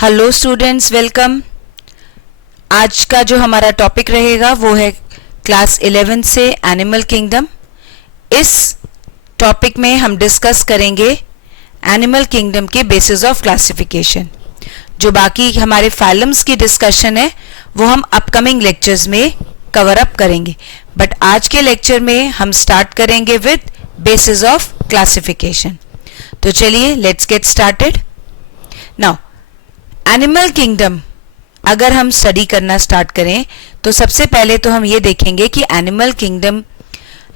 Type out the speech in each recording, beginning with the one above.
Hello students, welcome. आज का जो हमारा टॉपिक रहेगा वो है क्लास 11 से एनिमल किंगडम। इस टॉपिक में हम डिस्कस करेंगे एनिमल किंगडम के बेसिस ऑफ क्लासिफिकेशन। जो बाकी हमारे फाइलम्स की डिस्कशन है वो हम अपकमिंग लेक्चर्स में कवर अप करेंगे, बट आज के लेक्चर में हम स्टार्ट करेंगे विद बेसिस ऑफ क्लासिफिकेशन। तो चलिए let's get started now. Animal kingdom अगर हम स्टडी करना स्टार्ट करें तो सबसे पहले तो हम ये देखेंगे कि एनिमल किंगडम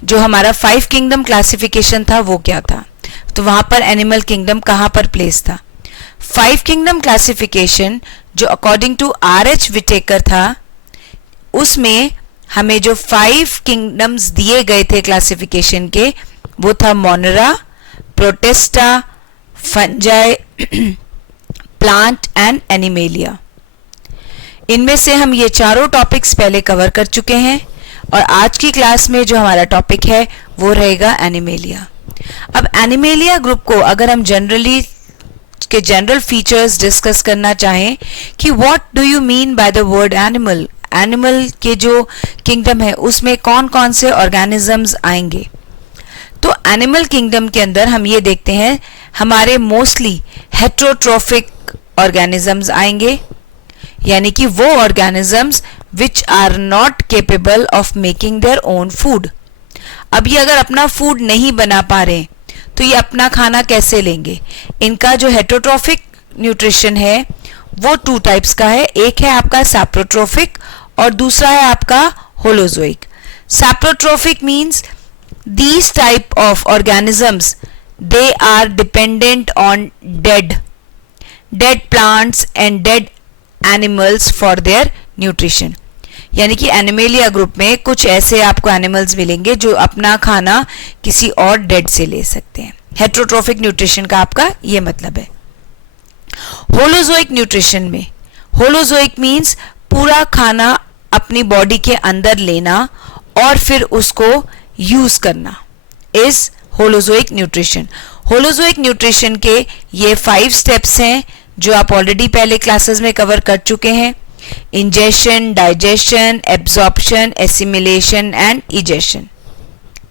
जो हमारा 5 किंगडम क्लासिफिकेशन था वो क्या था। तो वहां पर एनिमल किंगडम कहां पर प्लेस था। 5 किंगडम क्लासिफिकेशन जो अकॉर्डिंग टू R.H. विटेकर था, उसमें हमें जो 5 किंगडम्स दिए गए थे क्लासिफिकेशन के वो था Monera, protista, fungi, plant and animalia. इनमें से हम ये चारों टॉपिक्स पहले कवर कर चुके हैं और आज की क्लास में जो हमारा टॉपिक है वो रहेगा एनिमेलिया। अब एनिमेलिया ग्रुप को अगर हम के जनरल फीचर्स डिस्कस करना चाहें कि what do you mean by the word animal, animal के जो किंगडम है उसमें कौन कौन से ऑर्गेनिजम्स आएंगे, तो एनिमल किंगडम के अंदर हम ये देखते हैं हमारे मोस्टली हेट्रोट्रोफिक ऑर्गेनिजम्स आएंगे, यानी कि वो organisms which are not capable of making their own food. अब ये अगर अपना फूड नहीं बना पा रहे तो ये अपना खाना कैसे लेंगे। इनका जो हेट्रोट्रोफिक न्यूट्रिशन है वो 2 टाइप्स का है। एक है आपका सैप्रोट्रोफिक और दूसरा है आपका holozoic. Saprotrophic means these type of organisms they are dependent on dead plants and dead animals for their nutrition। यानी कि एनिमेलिया ग्रुप में कुछ ऐसे आपको एनिमल्स मिलेंगे जो अपना खाना किसी और डेड से ले सकते हैं। हेट्रोट्रोफिक न्यूट्रिशन का आपका ये मतलब है। होलोजोइक न्यूट्रिशन में, होलोजोइक मीन्स पूरा खाना अपनी बॉडी के अंदर लेना और फिर उसको यूज करना is holozoic nutrition. Holozoic nutrition के ये 5 स्टेप्स हैं जो आप ऑलरेडी पहले क्लासेस में कवर कर चुके हैं। Ingestion, digestion, absorption, assimilation and egestion.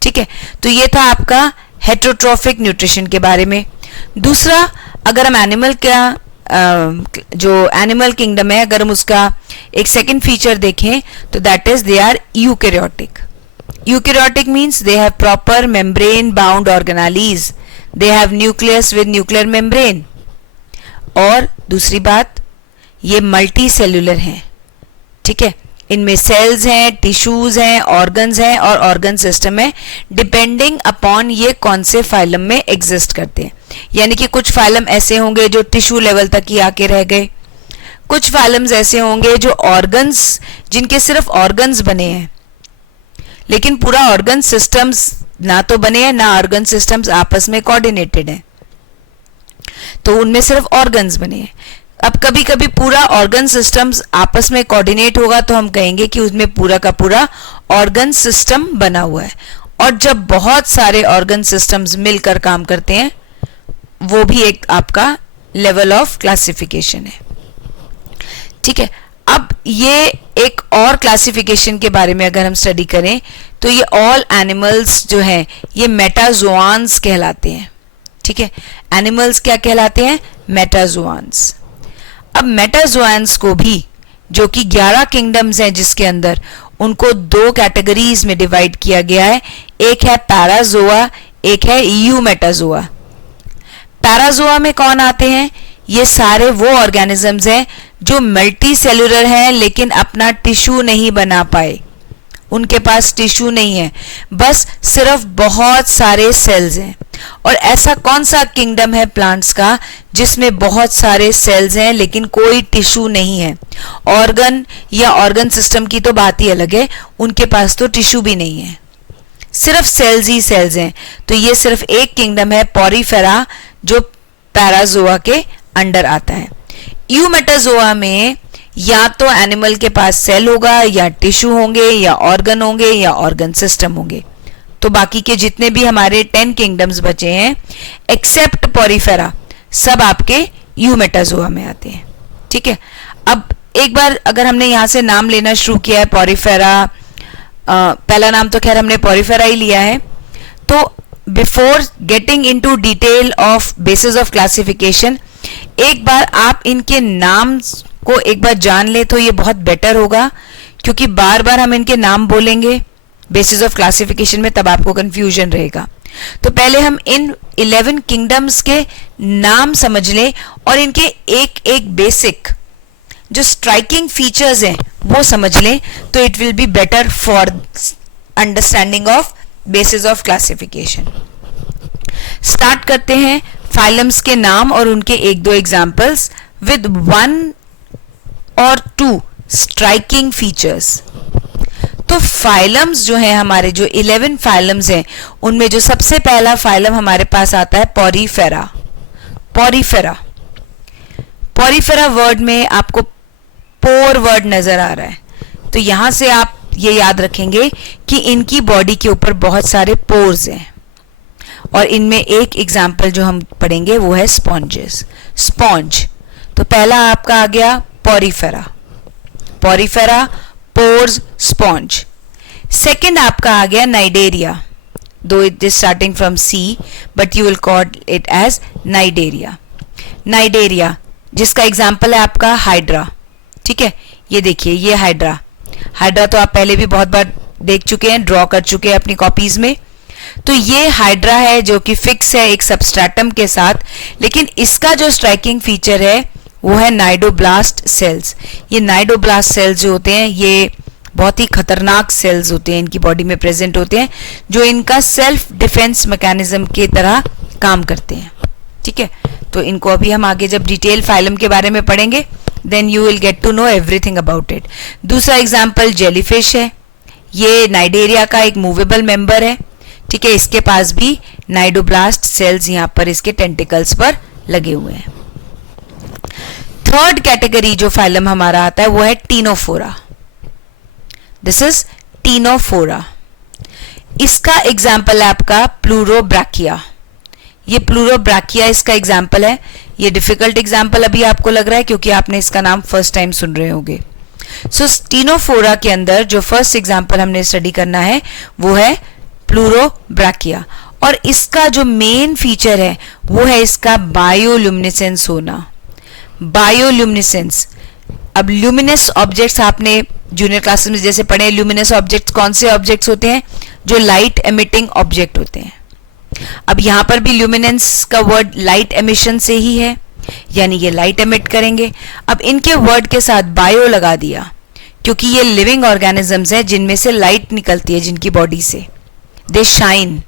ठीक है, तो ये था आपका हेट्रोट्रोफिक न्यूट्रिशन के बारे में। दूसरा, अगर हम एनिमल का जो एनिमल किंगडम है अगर हम उसका एक सेकेंड फीचर देखें तो that is they are eukaryotic. Eukaryotic means they have proper membrane bound organelles. They have nucleus with nuclear membrane. और दूसरी बात, ये मल्टी सेल्यूलर हैं। ठीक है, इनमें सेल्स हैं, टिश्यूज हैं, ऑर्गन्स हैं और ऑर्गन सिस्टम है, डिपेंडिंग अपॉन ये कौन से फाइलम में एग्जिस्ट करते हैं। यानी कि कुछ फाइलम ऐसे होंगे जो टिश्यू लेवल तक ही आके रह गए, कुछ फाइलम्स ऐसे होंगे जो ऑर्गन्स, जिनके सिर्फ ऑर्गन्स बने हैं लेकिन पूरा ऑर्गन सिस्टम्स ना तो बने हैं ना ऑर्गन सिस्टम्स आपस में कोऑर्डिनेटेड हैं, तो उनमें सिर्फ ऑर्गन्स बने हैं। अब कभी कभी पूरा ऑर्गन सिस्टम्स आपस में कोऑर्डिनेट होगा तो हम कहेंगे कि उसमें पूरा का पूरा ऑर्गन सिस्टम बना हुआ है। और जब बहुत सारे ऑर्गन सिस्टम्स मिलकर काम करते हैं वो भी एक आपका लेवल ऑफ क्लासिफिकेशन है। ठीक है, अब ये एक और क्लासिफिकेशन के बारे में अगर हम स्टडी करें तो ये ऑल एनिमल्स जो हैं ये मेटाजोआन्स कहलाते हैं। ठीक है, एनिमल्स क्या कहलाते हैं? मेटाजोआन्स। अब मेटाजोआन्स को भी, जो कि 11 किंगडम्स हैं जिसके अंदर, उनको 2 कैटेगरीज में डिवाइड किया गया है। एक है पैराजोआ, एक है यूमेटाजोआ। पैराजोआ में कौन आते हैं? ये सारे वो ऑर्गेनिजम्स हैं जो मल्टी सेल्यूलर हैं लेकिन अपना टिश्यू नहीं बना पाए, उनके पास टिश्यू नहीं है, बस सिर्फ बहुत सारे सेल्स हैं। और ऐसा कौन सा किंगडम है प्लांट्स का जिसमें बहुत सारे सेल्स हैं लेकिन कोई टिश्यू नहीं है? ऑर्गन या ऑर्गन सिस्टम की तो बात ही अलग है, उनके पास तो टिश्यू भी नहीं है, सिर्फ सेल्स ही सेल्स हैं। तो ये सिर्फ एक किंगडम है पॉरीफेरा जो पैराजोआ के अंडर आता है। यूमेटाजोआ में या तो एनिमल के पास सेल होगा या टिश्यू होंगे या ऑर्गन होंगे या ऑर्गन सिस्टम होंगे। तो बाकी के जितने भी हमारे 10 किंगडम्स बचे हैं एक्सेप्ट पॉरीफेरा सब आपके यूमेटाजोआ में आते हैं। ठीक है, अब एक बार अगर हमने यहाँ से नाम लेना शुरू किया है पोरिफेरा, पहला नाम तो खैर हमने पोरिफेरा ही लिया है, तो before getting into detail of basis of classification एक बार आप इनके नाम को एक बार जान ले तो ये बहुत बेटर होगा, क्योंकि बार बार हम इनके नाम बोलेंगे बेसिस ऑफ क्लासिफिकेशन में, तब आपको कंफ्यूजन रहेगा। तो पहले हम इन 11 किंगडम्स के नाम समझ लें और इनके एक एक बेसिक जो स्ट्राइकिंग फीचर्स हैं वो समझ लें, तो it will be better for understanding of basis of classification. Start करते हैं फाइलम्स के नाम और उनके एक दो एग्जाम्पल्स विद 1 और 2 स्ट्राइकिंग फीचर्स। तो फाइलम्स जो हैं हमारे, जो 11 फाइलम्स हैं, उनमें जो सबसे पहला फाइलम हमारे पास आता है पोरिफेरा। पोरिफेरा, पोरिफेरा वर्ड में आपको पोर वर्ड नजर आ रहा है, तो यहां से आप ये याद रखेंगे कि इनकी बॉडी के ऊपर बहुत सारे पोर्स हैं, और इनमें एक एग्जाम्पल जो हम पढ़ेंगे वो है स्पॉन्जेस, स्पॉन्ज। तो पहला आपका आ गया porifera, porifera, pores, sponge. Second आपका आ गया cnidaria, though it is starting from C but you will call it as cnidaria. Cnidaria जिसका एग्जाम्पल है आपका हाइड्रा, ठीक है, ये देखिए ये हाइड्रा, हाइड्रा तो आप पहले भी बहुत बार देख चुके हैं, ड्रॉ कर चुके हैं अपनी कॉपीज में। तो ये हाइड्रा है जो कि फिक्स है एक सबस्ट्रेटम के साथ, लेकिन इसका जो स्ट्राइकिंग फीचर है वो है नाइडोब्लास्ट सेल्स। ये नाइडोब्लास्ट सेल्स जो होते हैं ये बहुत ही खतरनाक सेल्स होते हैं, इनकी बॉडी में प्रेजेंट होते हैं, जो इनका सेल्फ डिफेंस मैकेनिज्म की तरह काम करते हैं, ठीक है। तो इनको अभी हम आगे जब डिटेल फाइलम के बारे में पढ़ेंगे then you will get to know everything about it. दूसरा एग्जाम्पल जेलीफिश है, ये नाइडेरिया का एक मूवेबल मेंबर है, ठीक है, इसके पास भी नाइडोब्लास्ट सेल्स यहाँ पर इसके टेंटिकल्स पर लगे हुए हैं। थर्ड कैटेगरी जो फाइलम हमारा आता है वो है टीनोफोरा। This is Ctenophora. इसका एग्जाम्पल है आपका प्लूरोब्रैकिया, ये प्लूरोब्रैकिया इसका एग्जाम्पल है। ये डिफिकल्ट एग्जाम्पल अभी आपको लग रहा है क्योंकि आपने इसका नाम फर्स्ट टाइम सुन रहे होंगे। सो टीनोफोरा के अंदर जो फर्स्ट एग्जाम्पल हमने स्टडी करना है वो है प्लूरोब्रैकिया, और इसका जो मेन फीचर है वो है इसका बायोल्यूमिनेसेंस होना। बायोल्यूमिनेसेंस, अब ल्यूमिनस ऑब्जेक्ट्स आपने जूनियर क्लासेस में जैसे पढ़े, ल्यूमिनस ऑब्जेक्ट्स कौन से ऑब्जेक्ट्स होते हैं? जो लाइट एमिटिंग ऑब्जेक्ट होते हैं। अब यहां पर भी ल्यूमिनेंस का वर्ड लाइट एमिशन से ही है, यानी ये लाइट एमिट करेंगे। अब इनके वर्ड के साथ बायो लगा दिया क्योंकि ये लिविंग ऑर्गेनिजम्स हैं जिनमें से लाइट निकलती है, जिनकी बॉडी से दे शाइन,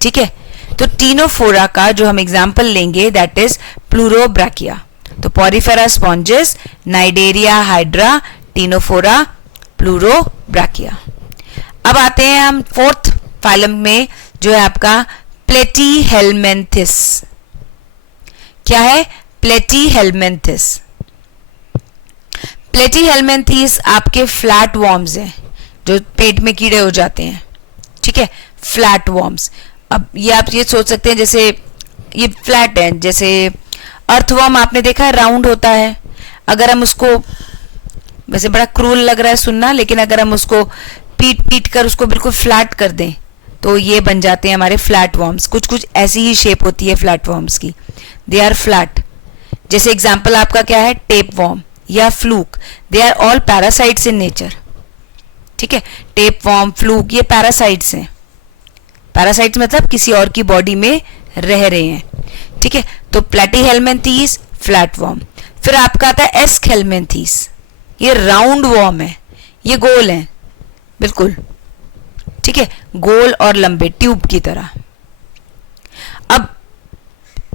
ठीक है। तो टीनोफोरा का जो हम एग्जाम्पल लेंगे दैट इज प्लूरोब्रैकिया। तो porifera, sponges, cnidaria, hydra, ctenophora, pleurobrachia. अब आते हैं हम फोर्थ फाइलम में जो है आपका प्लेटीहेल्मिन्थिस। क्या है? प्लेटीहेल्मिन्थिस। प्लेटीहेल्मिन्थिस आपके फ्लैट वॉर्म्स हैं जो पेट में कीड़े हो जाते हैं, ठीक है, फ्लैट वॉर्म्स। अब ये आप ये सोच सकते हैं जैसे ये फ्लैट है, जैसे अर्थवॉर्म आपने देखा है राउंड होता है। अगर हम उसको, वैसे बड़ा क्रूल लग रहा है सुनना, लेकिन अगर हम उसको पीट पीट कर उसको बिल्कुल फ्लैट कर दें तो ये बन जाते हैं हमारे फ्लैट वॉर्म्स। कुछ कुछ ऐसी ही शेप होती है फ्लैट वॉर्म्स की, दे आर फ्लैट। जैसे एग्जाम्पल आपका क्या है? टेप वॉर्म या fluke, they are all parasites in nature, ठीक है। टेप वॉर्म, फ्लूक, ये पैरासाइट्स हैं। पैरासाइट्स मतलब किसी और की बॉडी में रह रहे हैं, ठीक है। तो प्लेटीहेल्मिन्थिस फ्लैट वॉर्म। फिर आपका आता है एस्कहेल्मिन्थिस, ये राउंड वॉर्म है, ये गोल है बिल्कुल, ठीक है, गोल और लंबे ट्यूब की तरह। अब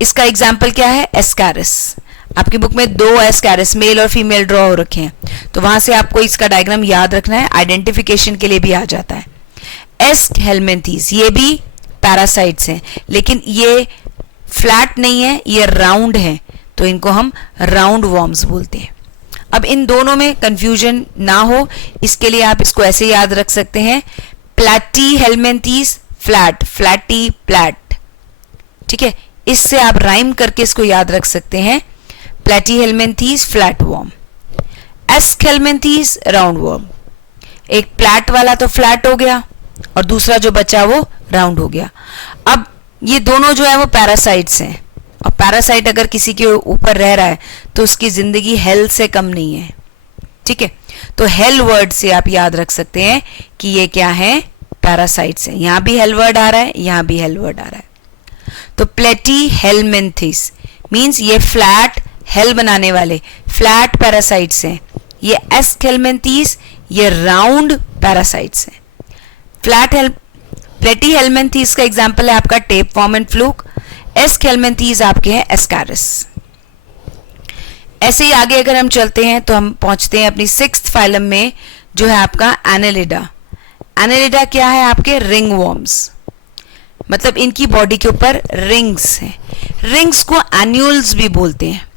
इसका एग्जाम्पल क्या है? एस्कैरिस। आपकी बुक में 2 एस्कैरिस मेल और फीमेल ड्रॉ हो रखे हैं, तो वहां से आपको इसका डायग्राम याद रखना है, आइडेंटिफिकेशन के लिए भी आ जाता है। एस्कहेल्मिन्थिस ये भी पैरासाइट्स हैं, लेकिन ये फ्लैट नहीं है, ये राउंड है, तो इनको हम राउंड वॉर्म्स बोलते हैं। अब इन दोनों में कंफ्यूजन ना हो इसके लिए आप इसको ऐसे याद रख सकते हैं, प्लेटीहेल्मिन्थिस फ्लैट, फ्लैटी प्लैट, ठीक है। इससे आप राइम करके इसको याद रख सकते हैं, platyhelminthes flat worm, aschelminthes round worm. एक प्लैट वाला तो फ्लैट हो गया और दूसरा जो बचा वो राउंड हो गया। अब ये दोनों जो है वो पैरासाइट्स हैं, और पैरासाइट अगर किसी के ऊपर रह रहा है तो उसकी जिंदगी हेल से कम नहीं है, ठीक है। तो हेल वर्ड से आप याद रख सकते हैं कि ये क्या है, पैरासाइट्स हैं। यहां भी हेल वर्ड आ रहा है, यहां भी हेल वर्ड आ रहा है। तो प्लेटीहेल्मिन्थीज मींस ये फ्लैट हेल बनाने वाले फ्लैट पैरासाइट्स हैं। ये एस्केल्मिन्थीज ये राउंड पैरासाइट्स हैं। प्लेटीहेल्मिन्थीज का एग्जांपल है आपका tape worm and fluke. Aschelminthes आपके हैं एस्कैरिस। ऐसे ही आगे अगर हम चलते हैं तो हम पहुंचते हैं अपनी 6th फाइलम में, जो है आपका एनेलिडा। एनेलिडा क्या है, आपके रिंग वर्म्स, मतलब इनकी बॉडी के ऊपर रिंग्स हैं। रिंग्स को एन्यूल्स भी बोलते हैं,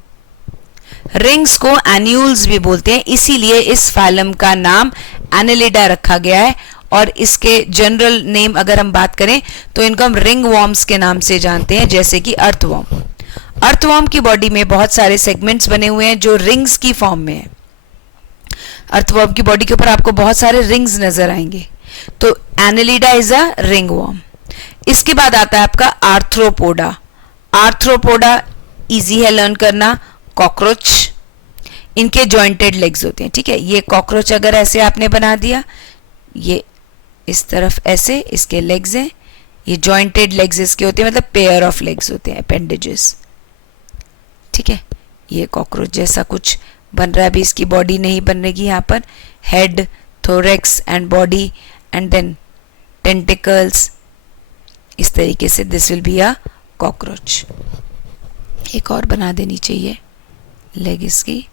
रिंग्स को एन्यूल्स भी बोलते हैं, इसीलिए इस फाइलम का नाम एनेलिडा रखा गया है। और इसके जनरल नेम अगर हम बात करें तो इनको हम रिंग वर्म्स के नाम से जानते हैं, जैसे कि अर्थवर्म। अर्थवर्म की बॉडी में बहुत सारे सेगमेंट्स बने हुए हैं जो रिंग्स की फॉर्म में है। अर्थवर्म की बॉडी के ऊपर आपको बहुत सारे रिंग्स नजर आएंगे। तो Annelida is a ring worm. इसके बाद आता है आपका आर्थ्रोपोडा। आर्थ्रोपोडा इजी है लर्न करना, कॉकरोच। इनके जॉइंटेड लेग्स होते हैं, ठीक है। ये कॉकरोच अगर ऐसे आपने बना दिया, ये इस तरफ ऐसे इसके लेग्स हैं, ये जॉइंटेड लेग्स इसके होते हैं, मतलब पेयर ऑफ लेग्स होते हैं, अपेंडेजेस, ठीक है। ये कॉकरोच जैसा कुछ बन रहा है, अभी इसकी बॉडी नहीं बनेगी। यहाँ पर head, thorax and body and then tentacles, इस तरीके से this will be a cockroach. एक और बना देनी चाहिए लेग, इसकी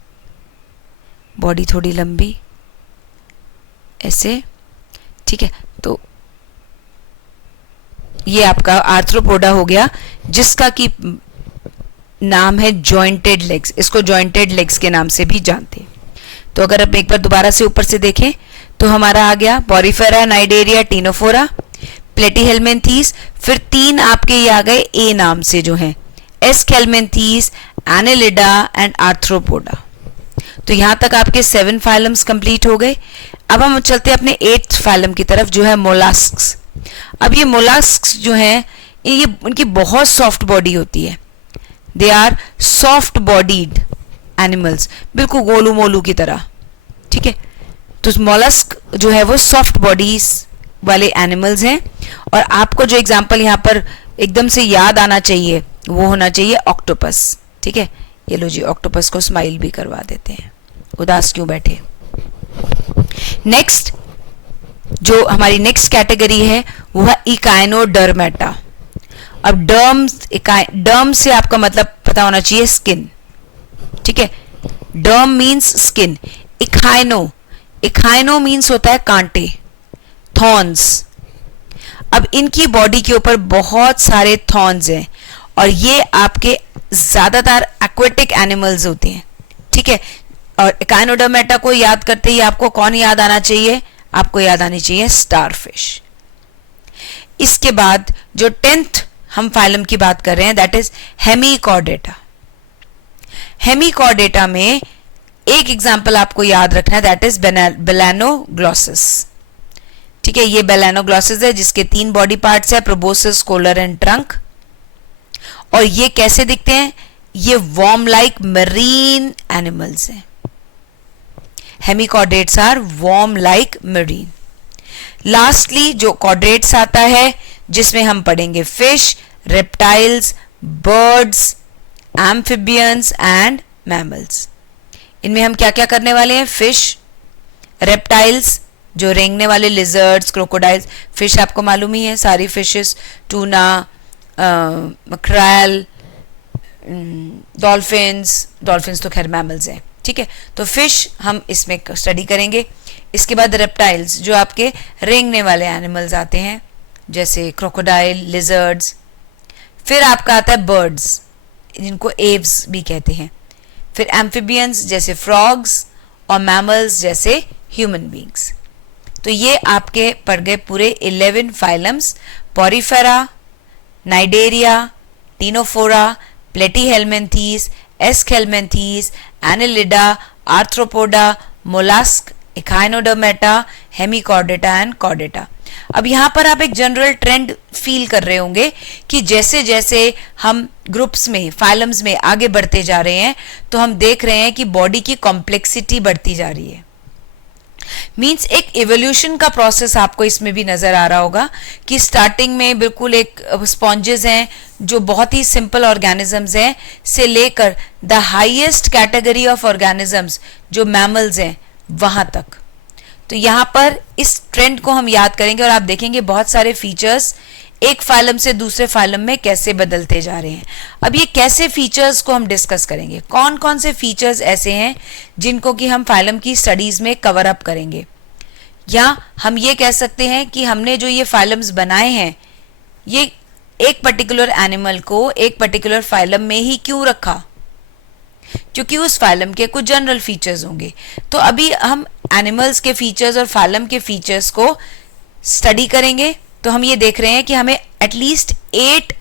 बॉडी थोड़ी लंबी ऐसे, ठीक है। तो ये आपका आर्थ्रोपोडा हो गया, जिसका कि नाम है जॉइंटेड लेग्स। इसको जॉइंटेड लेग्स के नाम से भी जानते हैं। तो अगर आप एक बार दोबारा से ऊपर से देखें तो हमारा आ गया पोरिफेरा, नाइडेरिया, टीनोफोरा, प्लेटीहेल्मिन्थीज। फिर 3 आपके ये आ गए ए नाम से जो हैं, एस्केल्मिन्थीज, एनेलिडा एंड आर्थ्रोपोडा। तो यहां तक आपके 7 फाइलम्स कंप्लीट हो गए। अब हम चलते हैं अपने 8th फाइलम की तरफ, जो है मोलास्क्स। अब ये मोलास्क्स जो हैं, ये उनकी बहुत सॉफ्ट बॉडी होती है। They are soft bodied animals, बिल्कुल गोलू मोलू की तरह, ठीक है। तो मोलस्क जो है वो सॉफ्ट बॉडीज वाले एनिमल्स हैं। और आपको जो एग्जांपल यहाँ पर एकदम से याद आना चाहिए वो होना चाहिए ऑक्टोपस, ठीक है। ये लो जी, ऑक्टोपस को स्माइल भी करवा देते हैं, उदास क्यों बैठे। नेक्स्ट जो हमारी नेक्स्ट कैटेगरी है वो है इकाइनोडर्मेटा। अब डर्म से आपका मतलब पता होना चाहिए स्किन, ठीक है। डर्म मींस स्किन। इकाइनो मींस होता है कांटे, थॉर्न्स। अब इनकी बॉडी के ऊपर बहुत सारे थॉर्न्स हैं और ये आपके ज्यादातर एक्वेटिक एनिमल्स होते हैं, ठीक है। और इकाइनोडर्मेटा को याद करते ही आपको कौन याद आना चाहिए, आपको याद आनी चाहिए स्टारफिश। इसके बाद जो 10th हम फाइलम की बात कर रहे हैं दैट इज हेमिकॉर्डेटा। हेमिकॉर्डेटा में एक एग्जांपल आपको याद रखना है दैट इज बेलानोग्लोसिस, ठीक है। ये बेलानोग्लोसिस है जिसके 3 बॉडी पार्ट्स है, प्रोबोसिस, कोलर एंड ट्रंक। और ये कैसे दिखते हैं, ये वर्म लाइक मरीन एनिमल्स हैं। Hemichordates are worm like marine. Lastly जो कॉर्डेट्स आता है जिसमें हम पढ़ेंगे fish, reptiles, birds, amphibians and mammals. इनमें हम क्या क्या करने वाले हैं, फिश, रेप्टाइल्स जो रेंगने वाले लिजर्ड्स, क्रोकोडाइल्स। फिश आपको मालूम ही है, सारी फिशेस, टूना, मक्रैल, डॉल्फिन्स तो खैर मैमल्स हैं, ठीक है। तो फिश हम इसमें स्टडी करेंगे। इसके बाद रेप्टाइल्स जो आपके रेंगने वाले एनिमल्स आते हैं जैसे क्रोकोडाइल, लिजर्ड्स। फिर आपका आता है बर्ड्स जिनको एव्स भी कहते हैं। फिर एम्फिबियंस जैसे फ्रॉग्स और मैमल्स जैसे ह्यूमन बींग्स। तो ये आपके पड़ गए पूरे 11 phylums, Porifera, Cnidaria, Ctenophora, Platyhelminthes, Aschelminthes, annelida, arthropoda, mollusc, echinodermata, hemichordata and Chordata. अब यहाँ पर आप एक जनरल ट्रेंड फील कर रहे होंगे कि जैसे जैसे हम ग्रुप्स में, फाइलम्स में आगे बढ़ते जा रहे हैं तो हम देख रहे हैं कि बॉडी की कॉम्प्लेक्सिटी बढ़ती जा रही है। मीन्स एक इवोल्यूशन का प्रोसेस आपको इसमें भी नजर आ रहा होगा कि स्टार्टिंग में बिल्कुल एक स्पॉन्जेस हैं जो बहुत ही सिंपल ऑर्गेनिजम्स हैं, से लेकर the highest category of organisms जो मैमल्स हैं वहां तक। तो यहाँ पर इस ट्रेंड को हम याद करेंगे और आप देखेंगे बहुत सारे फीचर्स एक फाइलम से दूसरे फाइलम में कैसे बदलते जा रहे हैं। अब ये कैसे फीचर्स को हम डिस्कस करेंगे, कौन कौन से फीचर्स ऐसे हैं जिनको कि हम फाइलम की स्टडीज में कवर अप करेंगे, या हम ये कह सकते हैं कि हमने जो ये फाइलम्स बनाए हैं ये एक पर्टिकुलर एनिमल को एक पर्टिकुलर फाइलम में ही क्यों रखा, क्योंकि उस फाइलम के कुछ जनरल फीचर्स होंगे। तो अभी हम एनिमल्स के फीचर्स और फाइलम के फीचर्स को स्टडी करेंगे। तो हम ये देख रहे हैं कि हमें एटलीस्ट 8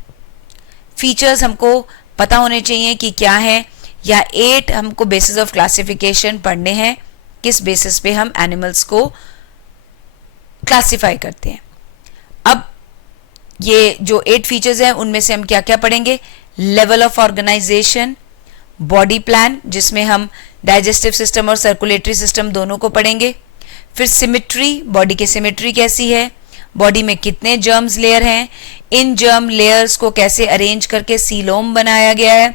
फीचर्स हमको पता होने चाहिए कि क्या है, या 8 हमको बेसिस ऑफ क्लासिफिकेशन पढ़ने हैं, किस बेसिस पे हम एनिमल्स को क्लासिफाई करते हैं। अब ये जो 8 फीचर्स हैं उनमें से हम क्या क्या पढ़ेंगे, level of organisation, body plan जिसमें हम डाइजेस्टिव सिस्टम और सर्कुलेटरी सिस्टम दोनों को पढ़ेंगे, फिर सिमेट्री, बॉडी की सिमेट्री कैसी है, बॉडी में कितने जर्म्स लेयर हैं, इन जर्म लेयर्स को कैसे अरेंज करके सीलोम बनाया गया है,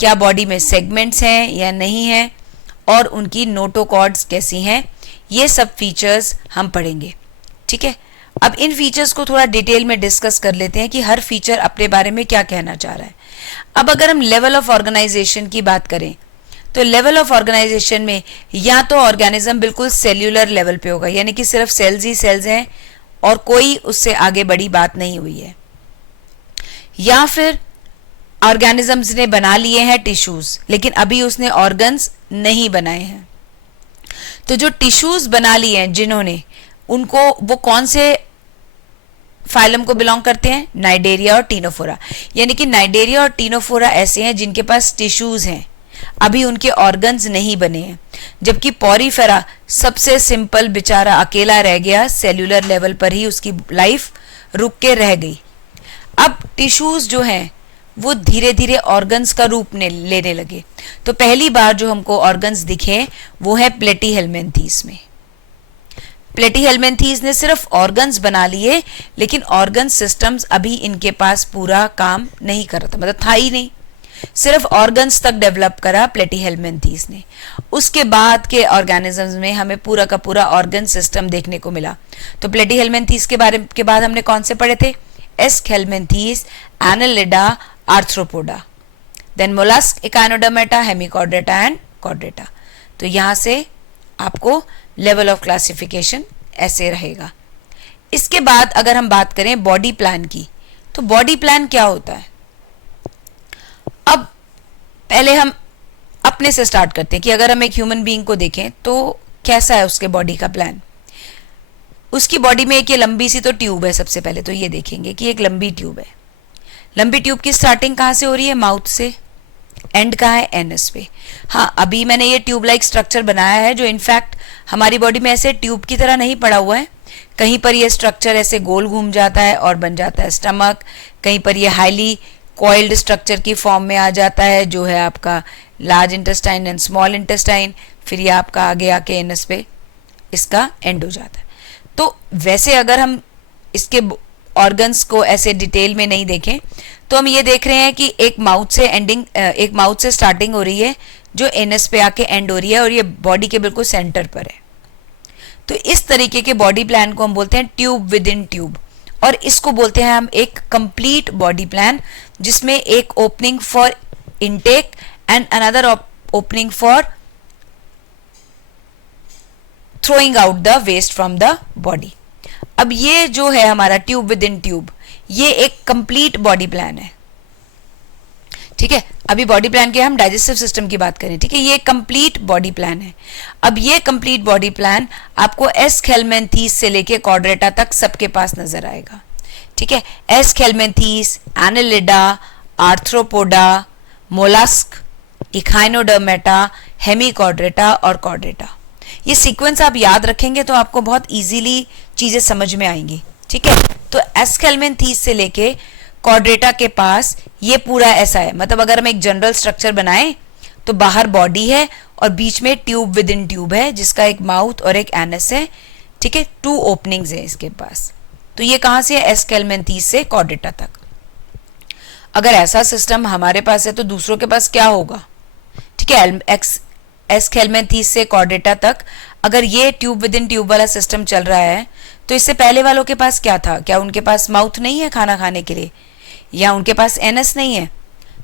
क्या बॉडी में सेगमेंट्स हैं या नहीं हैं, और उनकी नोटोकॉर्ड्स कैसी हैं, ये सब फीचर्स हम पढ़ेंगे। ठीक है, अब इन फीचर्स को थोड़ा डिटेल में डिस्कस कर लेते हैं कि हर फीचर अपने बारे में क्या कहना चाह रहा है। अब अगर हम लेवल ऑफ ऑर्गेनाइजेशन की बात करें तो लेवल ऑफ ऑर्गेनाइजेशन में या तो ऑर्गेनिज्म बिल्कुल सेल्यूलर लेवल पे होगा, यानी कि सिर्फ सेल्स ही सेल्स हैं और कोई उससे आगे बड़ी बात नहीं हुई है, या फिर ऑर्गेनिजम्स ने बना लिए हैं टिश्यूज लेकिन अभी उसने ऑर्गन्स नहीं बनाए हैं। तो जो टिश्यूज बना लिए हैं जिन्होंने, उनको वो कौन से फाइलम को बिलोंग करते हैं, नाइडेरिया और टीनोफोरा। यानी कि नाइडेरिया और टीनोफोरा ऐसे हैं जिनके पास टिश्यूज हैं, अभी उनके ऑर्गन्स नहीं बने हैं, जबकि पॉरीफेरा सबसे सिंपल बेचारा अकेला रह गया, सेल्यूलर लेवल पर ही उसकी लाइफ रुक के रह गई। अब टिश्यूज जो हैं वो धीरे धीरे ऑर्गन्स का रूप लेने लगे। तो पहली बार जो हमको ऑर्गन्स दिखे वो है प्लेटीहेल्मिन्थीज में। प्लेटीहेल्मिन्थीज ने सिर्फ ऑर्गन्स बना लिए लेकिन ऑर्गन सिस्टम्स अभी इनके पास पूरा काम नहीं कर रहा था, मतलब था ही नहीं, सिर्फ ऑर्गन्स तक डेवलप करा प्लेटीहेल्मिन्थीज ने। उसके बाद के ऑर्गेनिजम्स में हमें पूरा का पूरा ऑर्गन सिस्टम देखने को मिला। तो प्लेटीहेल्मिन्थीज के बारे के बाद हमने कौन से पढ़े थे, aschelminthes, annelida, arthropoda, then mollusc, echinodermata, hemichordata and chordata. तो यहाँ से आपको लेवल ऑफ क्लासिफिकेशन ऐसे रहेगा। इसके बाद अगर हम बात करें बॉडी प्लान की, तो बॉडी प्लान क्या होता है। अब पहले हम अपने से स्टार्ट करते हैं कि अगर हम एक ह्यूमन बीइंग को देखें तो कैसा है उसके बॉडी का प्लान। उसकी बॉडी में एक ये लंबी सी तो ट्यूब है। सबसे पहले तो ये देखेंगे कि एक लंबी ट्यूब है। लंबी ट्यूब की स्टार्टिंग कहाँ से हो रही है, माउथ से, एंड कहाँ है, एनस पे। हाँ, अभी मैंने ये ट्यूब लाइक स्ट्रक्चर बनाया है जो इनफैक्ट हमारी बॉडी में ऐसे ट्यूब की तरह नहीं पड़ा हुआ है। कहीं पर ये स्ट्रक्चर ऐसे गोल घूम जाता है और बन जाता है स्टमक, कहीं पर ये हाईली कॉइल्ड स्ट्रक्चर की फॉर्म में आ जाता है जो है आपका large intestine and small intestine, फिर ये आपका आगे आके एनस पे इसका एंड हो जाता है। तो वैसे अगर हम इसके ऑर्गन्स को ऐसे डिटेल में नहीं देखें तो हम ये देख रहे हैं कि एक माउथ से स्टार्टिंग हो रही है जो एनस पे आके एंड हो रही है और ये बॉडी के बिल्कुल सेंटर पर है। तो इस तरीके के बॉडी प्लान को हम बोलते हैं ट्यूब विद इन ट्यूब, और इसको बोलते हैं हम एक कंप्लीट बॉडी प्लान जिसमें एक opening for intake and another opening for throwing out the waste from the body. अब ये जो है हमारा ट्यूब विद इन ट्यूब, ये एक कंप्लीट बॉडी प्लान है। ठीक है, अभी बॉडी प्लान के हम डाइजेस्टिव सिस्टम की बात करें। ठीक है, ये कंप्लीट बॉडी प्लान है। अब ये कंप्लीट बॉडी प्लान आपको एस्केलमेंथीज से लेके कॉर्डेटा तक सबके पास नजर आएगा। ठीक है, aschelminthes, annelida, arthropoda, mollusc, echinodermata, hemichordata और कॉर्डेटा। ये सीक्वेंस आप याद रखेंगे तो आपको बहुत इजीली चीजें समझ में आएंगी, ठीक है। तो एस्केल्मेंथीस से लेके कॉर्डेटा के पास ये पूरा ऐसा है, मतलब अगर हम एक जनरल स्ट्रक्चर बनाएं तो बाहर बॉडी है और बीच में ट्यूब विद इन ट्यूब है जिसका एक माउथ और एक एनस है, ठीक है। 2 ओपनिंग्स है इसके पास। तो ये कहां से है? एस्केल्मेंथीस से कॉर्डेटा तक। अगर ऐसा सिस्टम हमारे पास है तो दूसरों के पास क्या होगा, ठीक है। एस्केल्मेंथीस से कॉर्डेटा तक अगर ये ट्यूब विद इन ट्यूब वाला सिस्टम चल रहा है तो इससे पहले वालों के पास क्या था? क्या उनके पास माउथ नहीं है खाना खाने के लिए, या उनके पास एनस नहीं है?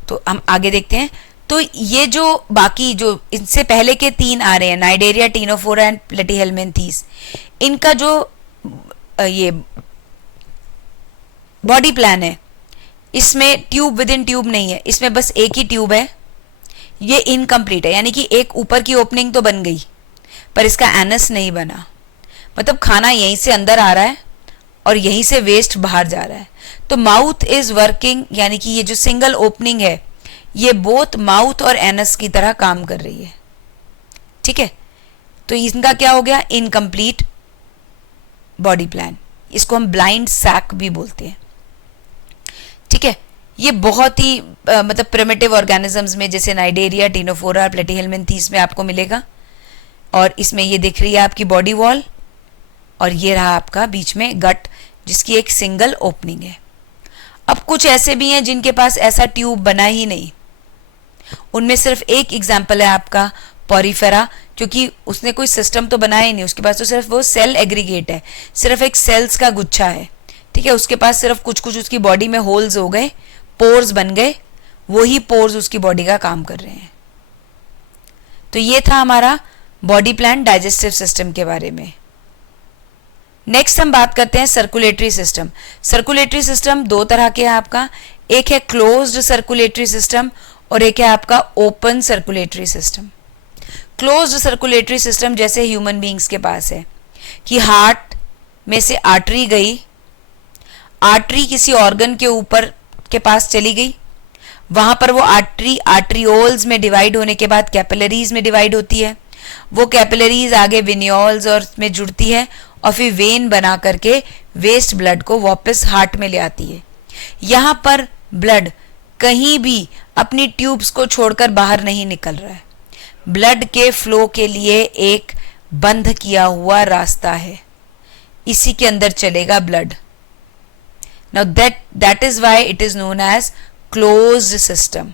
तो हम आगे देखते हैं। तो ये जो बाकी जो इनसे पहले के 3 आ रहे हैं, नाइडेरिया, टीनोफोरा एंड प्लेटीहेल्मिन्थीस, इनका जो ये बॉडी प्लान है इसमें ट्यूब विद इन ट्यूब नहीं है, इसमें बस एक ही ट्यूब है। ये इनकम्प्लीट है, यानी कि एक ऊपर की ओपनिंग तो बन गई पर इसका एनस नहीं बना, मतलब खाना यहीं से अंदर आ रहा है और यहीं से वेस्ट बाहर जा रहा है। तो माउथ इज वर्किंग, यानी कि ये जो सिंगल ओपनिंग है ये बोथ माउथ और एनस की तरह काम कर रही है, ठीक है। तो इनका क्या हो गया? Incomplete body plan. इसको हम ब्लाइंड सैक भी बोलते हैं, ठीक है। ये बहुत ही मतलब प्रिमिटिव ऑर्गेनिजम्स में जैसे नाइडेरिया, टीनोफोरा, प्लेटीहेल्मिन्थीस में आपको मिलेगा। और इसमें ये दिख रही है आपकी बॉडी वॉल और ये रहा आपका बीच में गट जिसकी एक सिंगल ओपनिंग है। अब कुछ ऐसे भी हैं जिनके पास ऐसा ट्यूब बना ही नहीं, उनमें सिर्फ एक एग्जाम्पल है आपका पॉरीफेरा, क्योंकि उसने कोई सिस्टम तो बनाया ही नहीं, उसके पास तो सिर्फ वो सेल एग्रीगेट है, सिर्फ एक सेल्स का गुच्छा है, ठीक है। उसके पास सिर्फ कुछ कुछ उसकी बॉडी में होल्स हो गए, पोर्स बन गए, वही पोर्स उसकी बॉडी का काम कर रहे हैं। तो ये था हमारा बॉडी प्लान डाइजेस्टिव सिस्टम के बारे में। नेक्स्ट हम बात करते हैं सर्कुलेटरी सिस्टम। सर्कुलेटरी सिस्टम 2 तरह के हैं आपका, एक है क्लोज्ड सर्कुलेटरी सिस्टम और एक है आपका open circulatory system. Closed circulatory system जैसे ह्यूमन बीइंग्स के पास है कि हार्ट में से आर्टरी गई, आर्टरी किसी ऑर्गन के ऊपर के पास चली गई, वहां पर वो आर्टरी आर्ट्रियोल्स में डिवाइड होने के बाद कैपिलरीज में डिवाइड होती है, वो कैपिलरीज आगे विनियोल्स और में जुड़ती है और फिर वेन बना करके वेस्ट ब्लड को वापस हार्ट में ले आती है। यहाँ पर ब्लड कहीं भी अपनी ट्यूब्स को छोड़कर बाहर नहीं निकल रहा है, ब्लड के फ्लो के लिए एक बंद किया हुआ रास्ता है, इसी के अंदर चलेगा blood. Now that is why it is known as closed system,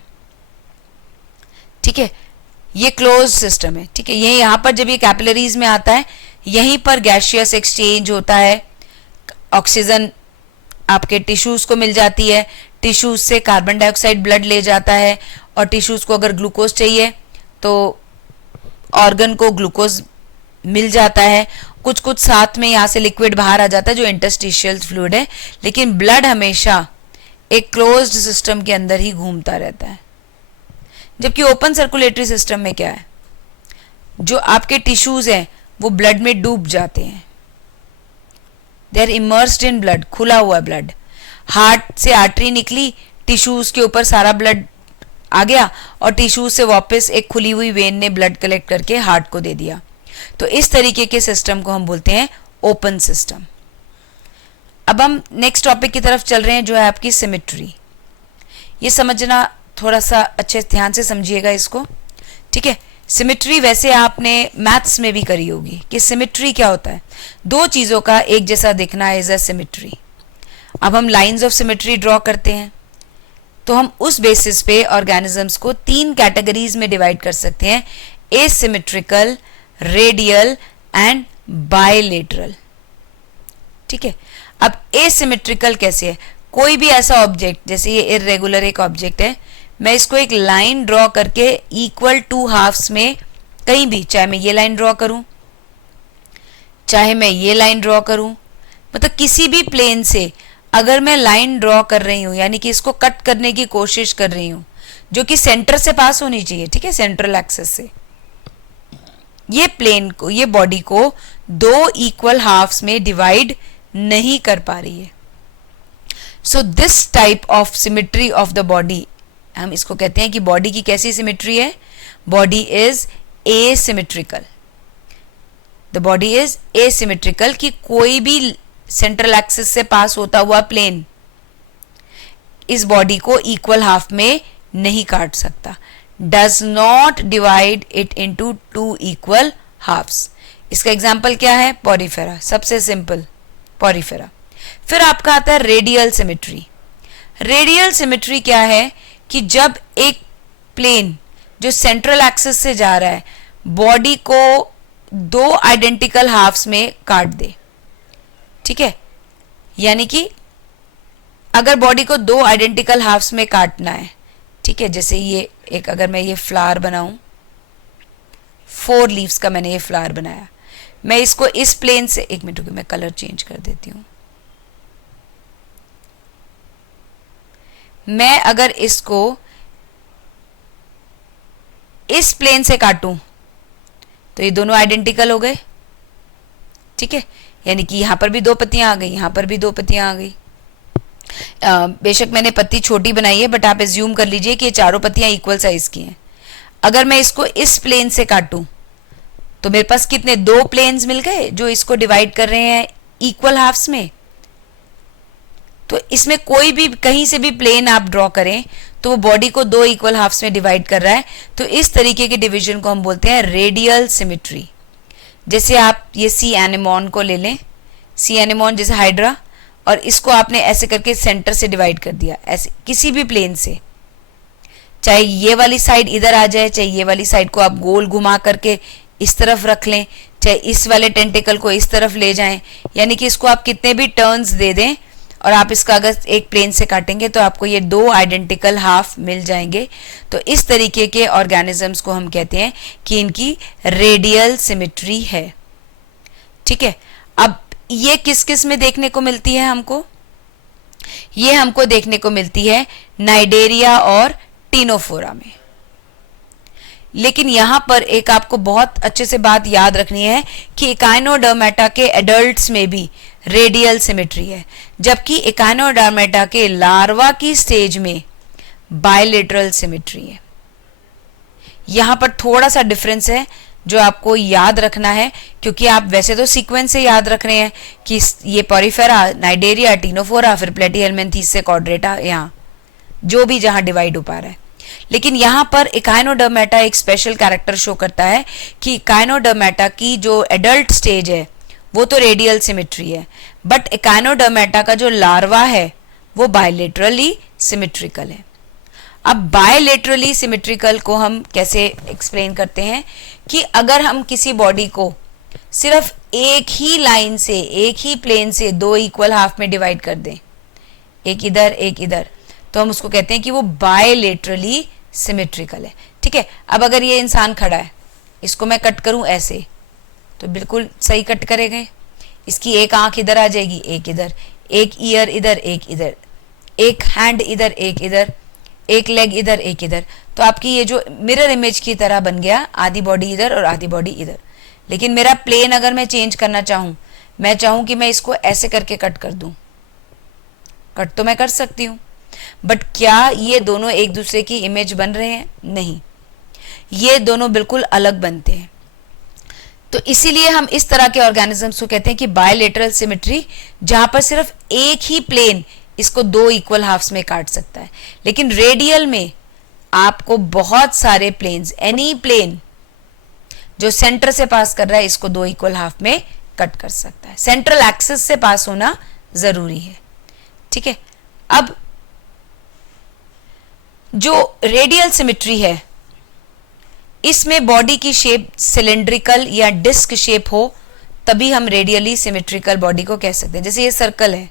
ठीक है। ये क्लोज सिस्टम है, ठीक है। ये यहाँ पर जब ये कैपिलरीज में आता है यहीं पर गैसियस एक्सचेंज होता है, ऑक्सीजन आपके टिश्यूज को मिल जाती है, टिश्यूज से कार्बन डाइऑक्साइड ब्लड ले जाता है और टिश्यूज को अगर ग्लूकोज चाहिए तो ऑर्गन को ग्लूकोज मिल जाता है, कुछ कुछ साथ में यहाँ से लिक्विड बाहर आ जाता है जो इंटरस्टिशियल फ्लूइड है, लेकिन ब्लड हमेशा एक क्लोज्ड सिस्टम के अंदर ही घूमता रहता है। जबकि ओपन सर्कुलेटरी सिस्टम में क्या है, जो आपके टिश्यूज हैं वो ब्लड में डूब जाते हैं, they are immersed in blood, खुला हुआ ब्लड। हार्ट से आर्टरी निकली, टिश्यूज के ऊपर सारा ब्लड आ गया और टिश्यूज से वापस एक खुली हुई वेन ने ब्लड कलेक्ट करके हार्ट को दे दिया। तो इस तरीके के सिस्टम को हम बोलते हैं ओपन सिस्टम। अब हम नेक्स्ट टॉपिक की तरफ चल रहे हैं जो है आपकी सिमेट्री। ये समझना थोड़ा सा अच्छे ध्यान से समझिएगा इसको, ठीक है। सिमेट्री वैसे आपने मैथ्स में भी करी होगी कि सिमेट्री क्या होता है, 2 चीज़ों का एक जैसा दिखना इज अ सिमेट्री। अब हम लाइंस ऑफ सिमेट्री ड्रॉ करते हैं तो हम उस बेसिस पे ऑर्गेनिजम्स को 3 कैटेगरीज में डिवाइड कर सकते हैं, एसिमेट्रिकल, रेडियल एंड बायलेटरल, ठीक है। अब एसिमेट्रिकल कैसे है, कोई भी ऐसा ऑब्जेक्ट, जैसे ये इर्रेगुलर एक ऑब्जेक्ट है, मैं इसको एक लाइन ड्रॉ करके इक्वल 2 हाफ्स में कहीं भी, चाहे मैं ये लाइन ड्रॉ करूं चाहे मैं ये लाइन ड्रॉ करूं, मतलब किसी भी प्लेन से अगर मैं लाइन ड्रॉ कर रही हूं, यानी कि इसको कट करने की कोशिश कर रही हूं जो कि सेंटर से पास होनी चाहिए, ठीक है, सेंट्रल एक्सिस से, ये प्लेन को, ये बॉडी को 2 इक्वल हाफ्स में डिवाइड नहीं कर पा रही है। So this type of symmetry of the body, हम इसको कहते हैं कि बॉडी की कैसी सिमेट्री है, body is asymmetrical, the body is asymmetrical, कि कोई भी सेंट्रल एक्सिस से पास होता हुआ प्लेन इस बॉडी को इक्वल हाफ में नहीं काट सकता, does not divide it into two equal halves. इसका एग्जाम्पल क्या है? पॉरीफेरा, सबसे सिंपल पॉरीफेरा। फिर आपका आता है रेडियल सिमेट्री। रेडियल सिमेट्री क्या है? कि जब एक प्लेन जो सेंट्रल एक्सिस से जा रहा है बॉडी को दो आइडेंटिकल हाफ्स में काट दे, ठीक है, यानी कि अगर बॉडी को दो आइडेंटिकल हाफ्स में काटना है, ठीक है, जैसे ये एक, अगर मैं ये फ्लावर बनाऊं, 4 लीव्स का मैंने ये फ्लावर बनाया, मैं इसको इस प्लेन से, एक मिनट रुकिए मैं कलर चेंज कर देती हूं, मैं अगर इसको इस प्लेन से काटूं तो ये दोनों आइडेंटिकल हो गए, ठीक है, यानी कि यहां पर भी दो पत्तियां आ गई, यहां पर भी दो पत्तियां आ गई। बेशक मैंने पत्ती छोटी बनाई है, बट आप एज्यूम कर लीजिए कि ये चारों पत्तियां इक्वल साइज की हैं। अगर मैं इसको इस प्लेन से काटूं तो मेरे पास कितने, दो प्लेन्स मिल गए जो इसको डिवाइड कर रहे हैं इक्वल हाफ्स में। तो इसमें कोई भी कहीं से भी प्लेन आप ड्रॉ करें तो वो बॉडी को दो इक्वल हाफ्स में डिवाइड कर रहा है, तो इस तरीके के डिवीजन को हम बोलते हैं रेडियल सिमेट्री। जैसे आप ये सी एनेमोन को ले लें, सी एनेमोन जैसे हाइड्रा, और इसको आपने ऐसे करके सेंटर से डिवाइड कर दिया, ऐसे किसी भी प्लेन से, चाहे ये वाली साइड इधर आ जाए, चाहे ये वाली साइड को आप गोल घुमा करके इस तरफ रख लें, चाहे इस वाले टेंटिकल को इस तरफ ले जाएं, यानी कि इसको आप कितने भी टर्न्स दे दें और आप इसका अगर एक प्लेन से काटेंगे तो आपको ये दो आइडेंटिकल हाफ मिल जाएंगे। तो इस तरीके के ऑर्गेनिजम्स को हम कहते हैं कि इनकी रेडियल सिमेट्री है, ठीक है। अब ये किस किस में देखने को मिलती है हमको? ये हमको देखने को मिलती है नाइडेरिया और टीनोफोरा में। लेकिन यहां पर एक आपको बहुत अच्छे से बात याद रखनी है कि इकाइनोडर्मेटा के एडल्ट्स में भी रेडियल सिमेट्री है, जबकि इकाइनोडर्मेटा के लार्वा की स्टेज में बायलेटरल सिमेट्री है। यहां पर थोड़ा सा डिफरेंस है जो आपको याद रखना है, क्योंकि आप वैसे तो सीक्वेंस से याद रख रहे हैं कि ये पॉरीफेरा, नाइडेरिया, टीनोफोरा, फिर प्लेटीहेल्मिन्थेस से कॉर्डेटा, यहाँ जो भी जहां डिवाइड हो पा रहा है। लेकिन यहां पर इकाइनोडर्मेटा एक स्पेशल कैरेक्टर शो करता है कि इकाइनोडर्मेटा की जो एडल्ट स्टेज है वो तो रेडियल सिमेट्री है, बट इकाइनोडर्मेटा का जो लार्वा है वो बायलेटरली सिमेट्रिकल है। अब बायलेटरली सिमेट्रिकल को हम कैसे एक्सप्लेन करते हैं कि अगर हम किसी बॉडी को सिर्फ एक ही लाइन से, एक ही प्लेन से दो इक्वल हाफ में डिवाइड कर दें, एक इधर एक इधर, तो हम उसको कहते हैं कि वो बायलेटरली सिमेट्रिकल है, ठीक है। अब अगर ये इंसान खड़ा है, इसको मैं कट करूं ऐसे तो बिल्कुल सही कट करेंगे। इसकी एक आंख इधर आ जाएगी, एक इधर, एक ईयर इधर, एक इधर, एक हैंड इधर, एक इधर, एक लेग इधर, एक इधर, तो आपकी ये जो मिरर इमेज की तरह बन गया, आधी बॉडी इधर और आधी बॉडी इधर। लेकिन मेरा प्लेन अगर मैं चेंज करना चाहूं, मैं चाहूं कि मैं इसको ऐसे करके कट कर दूं, कट तो मैं कर सकती हूं, बट क्या ये दोनों एक दूसरे की इमेज बन रहे हैं? नहीं, ये दोनों बिल्कुल अलग बनते हैं। तो इसीलिए हम इस तरह के ऑर्गेनिजम्स को कहते हैं कि बायलेटरल सिमेट्री, जहां पर सिर्फ एक ही प्लेन इसको दो इक्वल हाफ्स में काट सकता है। लेकिन रेडियल में आपको बहुत सारे प्लेन्स, एनी प्लेन जो सेंटर से पास कर रहा है इसको दो इक्वल हाफ में कट कर सकता है। सेंट्रल एक्सिस से पास होना जरूरी है, ठीक है। अब जो रेडियल सिमेट्री है, इसमें बॉडी की शेप सिलेंड्रिकल या डिस्क शेप हो तभी हम रेडियली सिमेट्रिकल बॉडी को कह सकते हैं। जैसे ये सर्कल है,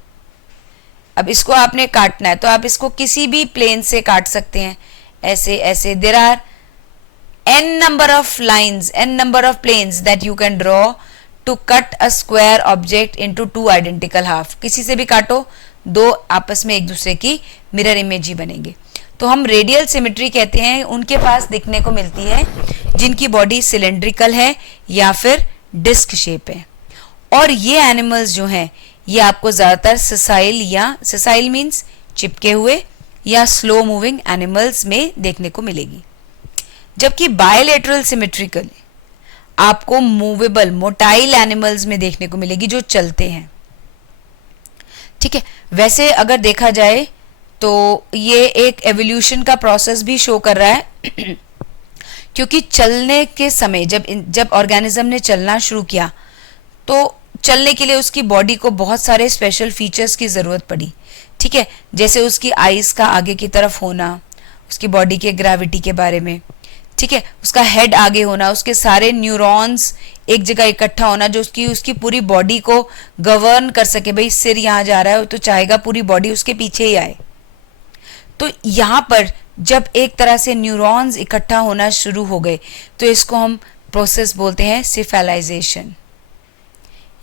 अब इसको आपने काटना है तो आप इसको किसी भी प्लेन से काट सकते हैं, ऐसे ऐसे। There are n number of lines, n number of planes that you can draw to cut a square object into two identical half। किसी से भी काटो, दो आपस में एक दूसरे की मिरर इमेज ही बनेंगे। तो हम रेडियल सिमेट्री कहते हैं उनके पास दिखने को मिलती है जिनकी बॉडी सिलेंड्रिकल है या फिर डिस्क शेप है। और ये एनिमल्स जो हैं ये आपको ज़्यादातर ससाइल या ससाइल मीन्स चिपके हुए या स्लो मूविंग एनिमल्स में देखने को मिलेगी। जबकि बायलेटरल सिमेट्रिकल आपको मूवेबल मोटाइल एनिमल्स में देखने को मिलेगी जो चलते हैं। ठीक है, वैसे अगर देखा जाए तो ये एक एवोल्यूशन का प्रोसेस भी शो कर रहा है क्योंकि चलने के समय जब ऑर्गेनिज्म ने चलना शुरू किया तो चलने के लिए उसकी बॉडी को बहुत सारे स्पेशल फीचर्स की ज़रूरत पड़ी। ठीक है, जैसे उसकी आइज़ का आगे की तरफ होना, उसकी बॉडी के ग्रेविटी के बारे में, ठीक है, उसका हेड आगे होना, उसके सारे न्यूरॉन्स एक जगह इकट्ठा होना जो उसकी पूरी बॉडी को गवर्न कर सके। भाई सिर यहाँ जा रहा है तो चाहेगा पूरी बॉडी उसके पीछे ही आए। तो यहाँ पर जब एक तरह से न्यूरॉन्स इकट्ठा होना शुरू हो गए तो इसको हम प्रोसेस बोलते हैं सिफेलाइजेशन,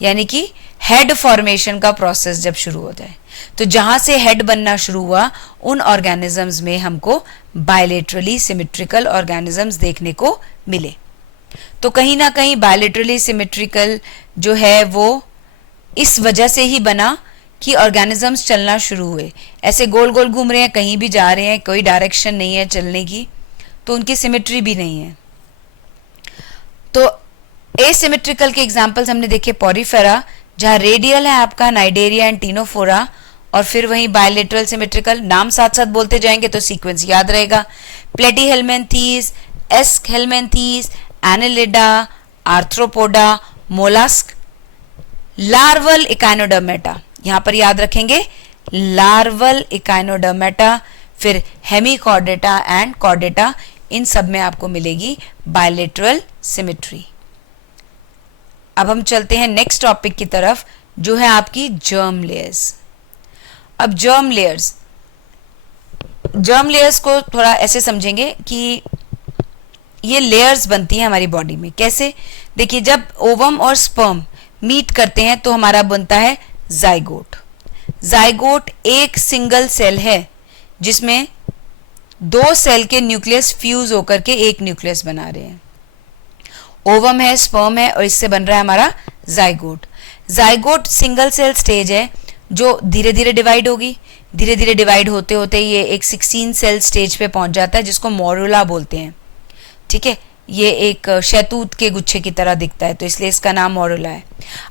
यानी कि हेड फॉर्मेशन का प्रोसेस जब शुरू हो जाए। तो जहां से हेड बनना शुरू हुआ उन ऑर्गेनिजम्स में हमको बायलेटरली सिमेट्रिकल ऑर्गेनिजम्स देखने को मिले। तो कहीं ना कहीं बायलेटरली सिमेट्रिकल जो है वो इस वजह से ही बना कि ऑर्गेनिजम्स चलना शुरू हुए। ऐसे गोल गोल घूम रहे हैं, कहीं भी जा रहे हैं, कोई डायरेक्शन नहीं है चलने की, तो उनकी सिमेट्री भी नहीं है। तो एसिमेट्रिकल के एग्जांपल्स हमने देखे पॉरीफेरा, जहां रेडियल है आपका नाइडेरिया एंड टीनोफोरा, और फिर वहीं बायलेटरल सिमेट्रिकल, नाम साथ साथ बोलते जाएंगे तो सीक्वेंस याद रहेगा। Platyhelminthes, aschelminthes, annelida, arthropoda, mollusc, larval echinodermata, यहां पर याद रखेंगे लार्वल इकाइनोडर्मेटा, फिर हेमीकॉर्डेटा एंड कॉर्डेटा, इन सब में आपको मिलेगी बायलेटरल सिमेट्री। अब हम चलते हैं नेक्स्ट टॉपिक की तरफ जो है आपकी जर्म लेयर्स। अब जर्म लेयर्स को थोड़ा ऐसे समझेंगे कि ये लेयर्स बनती हैं हमारी बॉडी में। कैसे? देखिए, जब ओवम और स्पर्म मीट करते हैं तो हमारा बनता है जाइगोट। जाइगोट एक सिंगल सेल है जिसमें दो सेल के न्यूक्लियस फ्यूज होकर के एक न्यूक्लियस बना रहे हैं। ओवम है, स्पर्म है, और इससे बन रहा है हमारा zygote. Zygote single cell stage है जो धीरे धीरे डिवाइड होगी। धीरे धीरे डिवाइड होते होते ये एक 16 सेल स्टेज पे पहुंच जाता है जिसको मोरुला बोलते हैं। ठीक है, ये एक शहतूत के गुच्छे की तरह दिखता है तो इसलिए इसका नाम मोरुला है।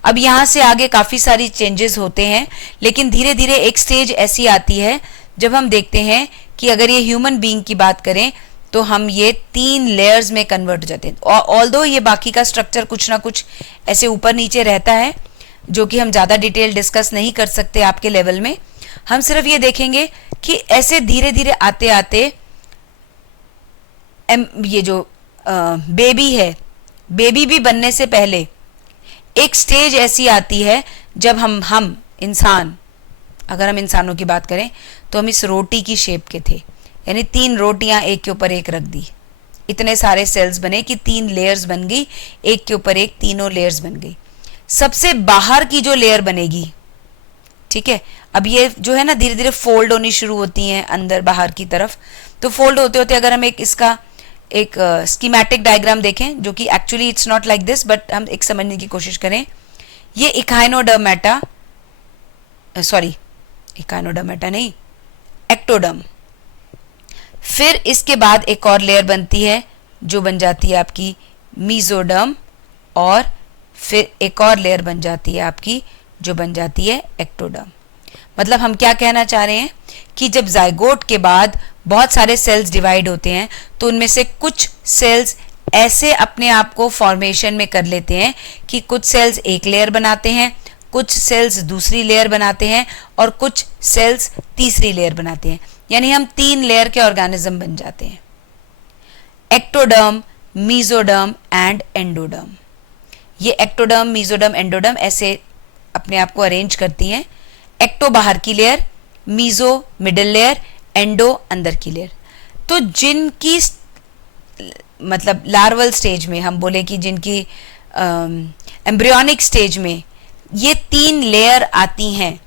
अब यहाँ से आगे काफ़ी सारी चेंजेस होते हैं, लेकिन धीरे धीरे एक स्टेज ऐसी आती है जब हम देखते हैं कि अगर ये ह्यूमन बीइंग की बात करें तो हम ये 3 लेयर्स में कन्वर्ट हो जाते हैं। और ऑल्दो ये बाकी का स्ट्रक्चर कुछ ना कुछ ऐसे ऊपर नीचे रहता है जो कि हम ज़्यादा डिटेल डिस्कस नहीं कर सकते आपके लेवल में। हम सिर्फ ये देखेंगे कि ऐसे धीरे धीरे आते आते ये जो बेबी है, बेबी भी बनने से पहले एक स्टेज ऐसी आती है जब हम इंसान, अगर हम इंसानों की बात करें तो हम इस रोटी की शेप के थे, यानी 3 रोटियां एक के ऊपर एक रख दी, इतने सारे सेल्स बने कि 3 लेयर्स बन गई, एक के ऊपर एक तीनों लेयर्स बन गई। सबसे बाहर की जो लेयर बनेगी, ठीक है, अब ये जो है ना धीरे धीरे फोल्ड होनी शुरू होती हैं अंदर बाहर की तरफ। तो फोल्ड होते होते अगर हम इसका एक स्कीमेटिक डायग्राम देखें जो कि actually it's not like this, but हम एक समझने की कोशिश करें। ये इकाइनोडर्मेटा, सॉरी इकाइनोडर्मेटा नहीं, एक्टोडर्म। फिर इसके बाद एक और लेयर बनती है जो बन जाती है आपकी मीजोडर्म, और फिर एक और लेयर बन जाती है आपकी जो बन जाती है एक्टोडर्म। मतलब हम क्या कहना चाह रहे हैं कि जब जाइगोट के बाद बहुत सारे सेल्स डिवाइड होते हैं तो उनमें से कुछ सेल्स ऐसे अपने आप को फॉर्मेशन में कर लेते हैं कि कुछ सेल्स एक लेयर बनाते हैं, कुछ सेल्स दूसरी लेयर बनाते हैं, और कुछ सेल्स तीसरी लेयर बनाते हैं, यानी हम 3 लेयर के ऑर्गेनिज्म बन जाते हैं। Ectoderm, mesoderm and endoderm. ये एक्टोडर्म, मीजोडर्म, एंडोडर्म ऐसे अपने आप को अरेंज करती हैं। एक्टो बाहर की layer, meso middle layer, endo अंदर की लेयर। तो जिनकी मतलब लार्वल स्टेज में हम बोले कि जिनकी एम्ब्रियोनिक स्टेज में ये 3 लेयर आती हैं,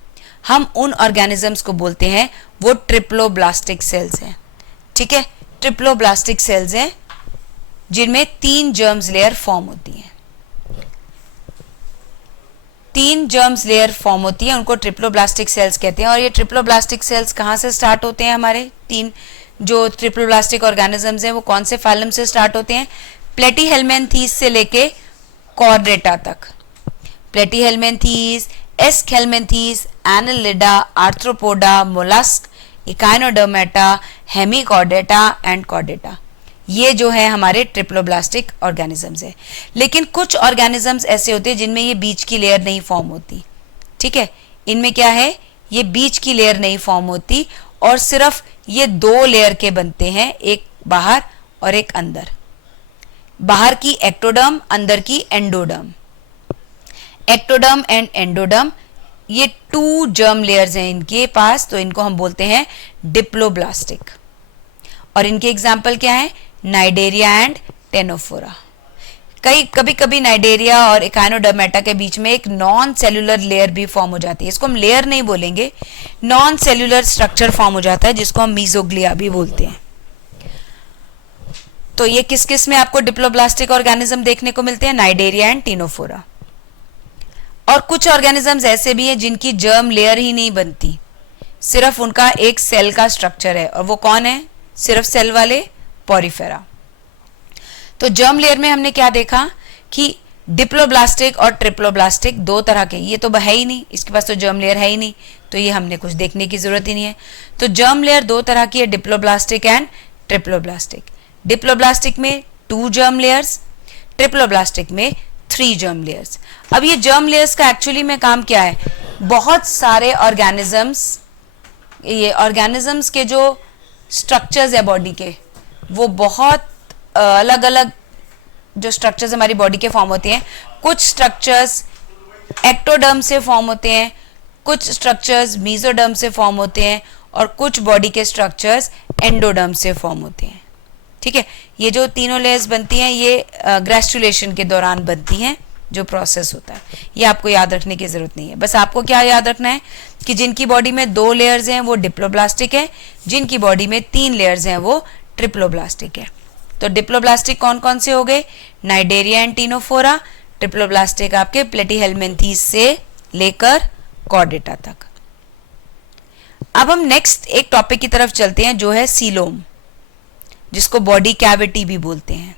हम उन ऑर्गेनिजम्स को बोलते हैं वो ट्रिप्लोब्लास्टिक सेल्स हैं। ठीक है, ट्रिप्लोब्लास्टिक सेल्स हैं जिनमें 3 जर्म्स लेयर फॉर्म होती हैं। 3 जर्म्स लेयर फॉर्म होती है, उनको ट्रिप्लोब्लास्टिक सेल्स कहते हैं। और ये ट्रिप्लोब्लास्टिक सेल्स कहाँ से स्टार्ट होते हैं? हमारे 3 जो ट्रिप्लोब्लास्टिक ऑर्गेनिजम्स हैं वो कौन से फाइलम से स्टार्ट होते हैं? प्लेटीहेल्मिन्थीज से लेके कॉर्डेटा तक। Platyhelminthes, aschelminthes, annelida, arthropoda, mollusc, echinodermata, hemichordata and chordata, ये जो है हमारे ट्रिप्लोब्लास्टिक ऑर्गेनिजम्स है। लेकिन कुछ ऑर्गेनिजम्स ऐसे होते हैं जिनमें ये बीच की लेयर नहीं फॉर्म होती। ठीक है, इनमें क्या है, ये बीच की लेयर नहीं फॉर्म होती और सिर्फ ये दो लेयर के बनते हैं, एक बाहर और एक अंदर। बाहर की एक्टोडर्म, अंदर की एंडोडर्म। एक्टोडर्म एंड एंडोडर्म ये टू जर्म लेयर्स हैं इनके पास, तो इनको हम बोलते हैं डिप्लोब्लास्टिक। और इनके एग्जाम्पल क्या है? Cnidaria and ctenophora. कभी कभी नाइडेरिया और इकाइनोडर्मेटा के बीच में एक नॉन सेल्यूलर लेयर भी फॉर्म हो जाती है। इसको हम लेयर नहीं बोलेंगे, नॉन सेल्यूलर स्ट्रक्चर फॉर्म हो जाता है जिसको हम मीजोग्लिया भी बोलते हैं। तो ये किस किस में आपको डिप्लोब्लास्टिक ऑर्गेनिज्म देखने को मिलते हैं? Cnidaria and ctenophora. और कुछ ऑर्गेनिजम्स ऐसे भी हैं जिनकी जर्म लेयर ही नहीं बनती, सिर्फ उनका एक सेल का स्ट्रक्चर है, और वो कौन है? सिर्फ सेल वाले पोरिफेरा। तो जर्म लेयर में हमने क्या देखा कि डिप्लोब्लास्टिक और ट्रिप्लोब्लास्टिक दो तरह के, ये तो है ही नहीं, इसके पास तो जर्म लेयर है ही नहीं, तो ये हमने कुछ देखने की जरूरत ही नहीं है। तो जर्म लेयर दो तरह की है, डिप्लोब्लास्टिक एंड ट्रिप्लोब्लास्टिक। डिप्लोब्लास्टिक में 2 जर्म लेयर्स, ट्रिप्लोब्लास्टिक में 3 जर्म लेयर्स। अब ये जर्म लेयर्स का एक्चुअली में काम क्या है? बहुत सारे ऑर्गेनिजम्स, ये ऑर्गेनिजम्स के जो स्ट्रक्चर्स है बॉडी के, वो बहुत अलग अलग जो स्ट्रक्चर्स हमारी बॉडी के फॉर्म होते हैं। कुछ स्ट्रक्चर्स एक्टोडर्म से फॉर्म होते हैं, कुछ स्ट्रक्चर्स मीजोडर्म से फॉर्म होते हैं, और कुछ बॉडी के स्ट्रक्चर्स एंडोडर्म से फॉर्म होते हैं। ठीक है, ये जो तीनों लेयर्स बनती हैं ये ग्रेस्टुलेशन के दौरान बनती हैं, जो प्रोसेस होता है। ये आपको याद रखने की जरूरत नहीं है। बस आपको क्या याद रखना है कि जिनकी बॉडी में 2 लेयर्स हैं वो डिप्लोब्लास्टिक है, जिनकी बॉडी में 3 लेयर्स हैं वो ट्रिप्लोब्लास्टिक है। तो डिप्लोब्लास्टिक कौन कौन से हो गए? Cnidaria and ctenophora. ट्रिप्लोब्लास्टिक आपके प्लेटीहेल्मिन्थीज से लेकर कॉर्डेटा तक। अब हम नेक्स्ट एक टॉपिक की तरफ चलते हैं जो है सीलोम, जिसको बॉडी कैविटी भी बोलते हैं।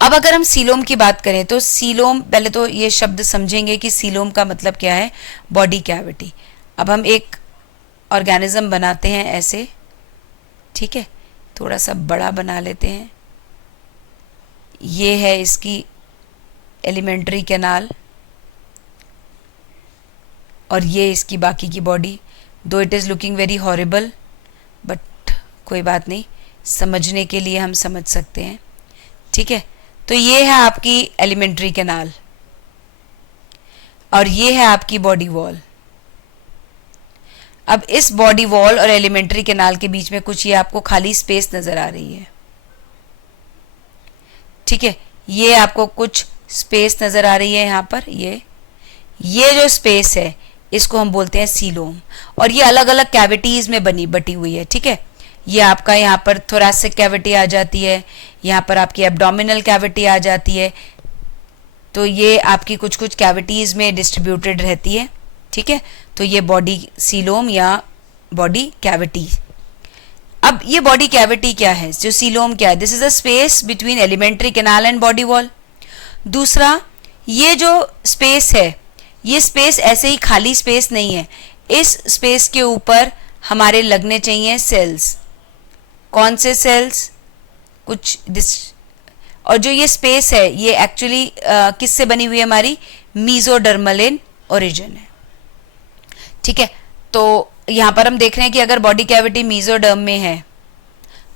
अब अगर हम सीलोम की बात करें तो सीलोम, पहले तो ये शब्द समझेंगे कि सीलोम का मतलब क्या है, बॉडी कैविटी। अब हम एक ऑर्गेनिज्म बनाते हैं ऐसे, ठीक है, थोड़ा सा बड़ा बना लेते हैं। ये है इसकी एलिमेंट्री कैनाल और ये इसकी बाकी की बॉडी। दो it is looking very horrible, but कोई बात नहीं, समझने के लिए हम समझ सकते हैं। ठीक है, तो ये है आपकी एलिमेंट्री कैनाल और ये है आपकी बॉडी वॉल। अब इस बॉडी वॉल और एलिमेंट्री कैनाल के बीच में कुछ ये आपको खाली स्पेस नजर आ रही है। ठीक है, ये आपको कुछ स्पेस नजर आ रही है यहाँ पर। ये जो स्पेस है इसको हम बोलते हैं सीलोम, और ये अलग अलग कैविटीज में बटी हुई है। ठीक है, ये आपका यहाँ पर थोरैसिक कैविटी आ जाती है, यहाँ पर आपकी एब्डोमिनल कैविटी आ जाती है, तो ये आपकी कुछ कुछ कैविटीज में डिस्ट्रीब्यूटेड रहती है। ठीक है, तो ये बॉडी सीलोम या बॉडी कैविटी। अब ये बॉडी कैविटी क्या है, जो सीलोम क्या है? This is a space between alimentary canal and body wall. दूसरा, ये जो स्पेस है, ये स्पेस ऐसे ही खाली स्पेस नहीं है, इस स्पेस के ऊपर हमारे लगने चाहिए सेल्स। कौन से सेल्स? कुछ और जो ये स्पेस है ये एक्चुअली किससे बनी हुई है? हमारी मीजोडर्मल इन ओरिजिन है। ठीक है, तो यहाँ पर हम देख रहे हैं कि अगर बॉडी कैविटी मीजोडर्म में है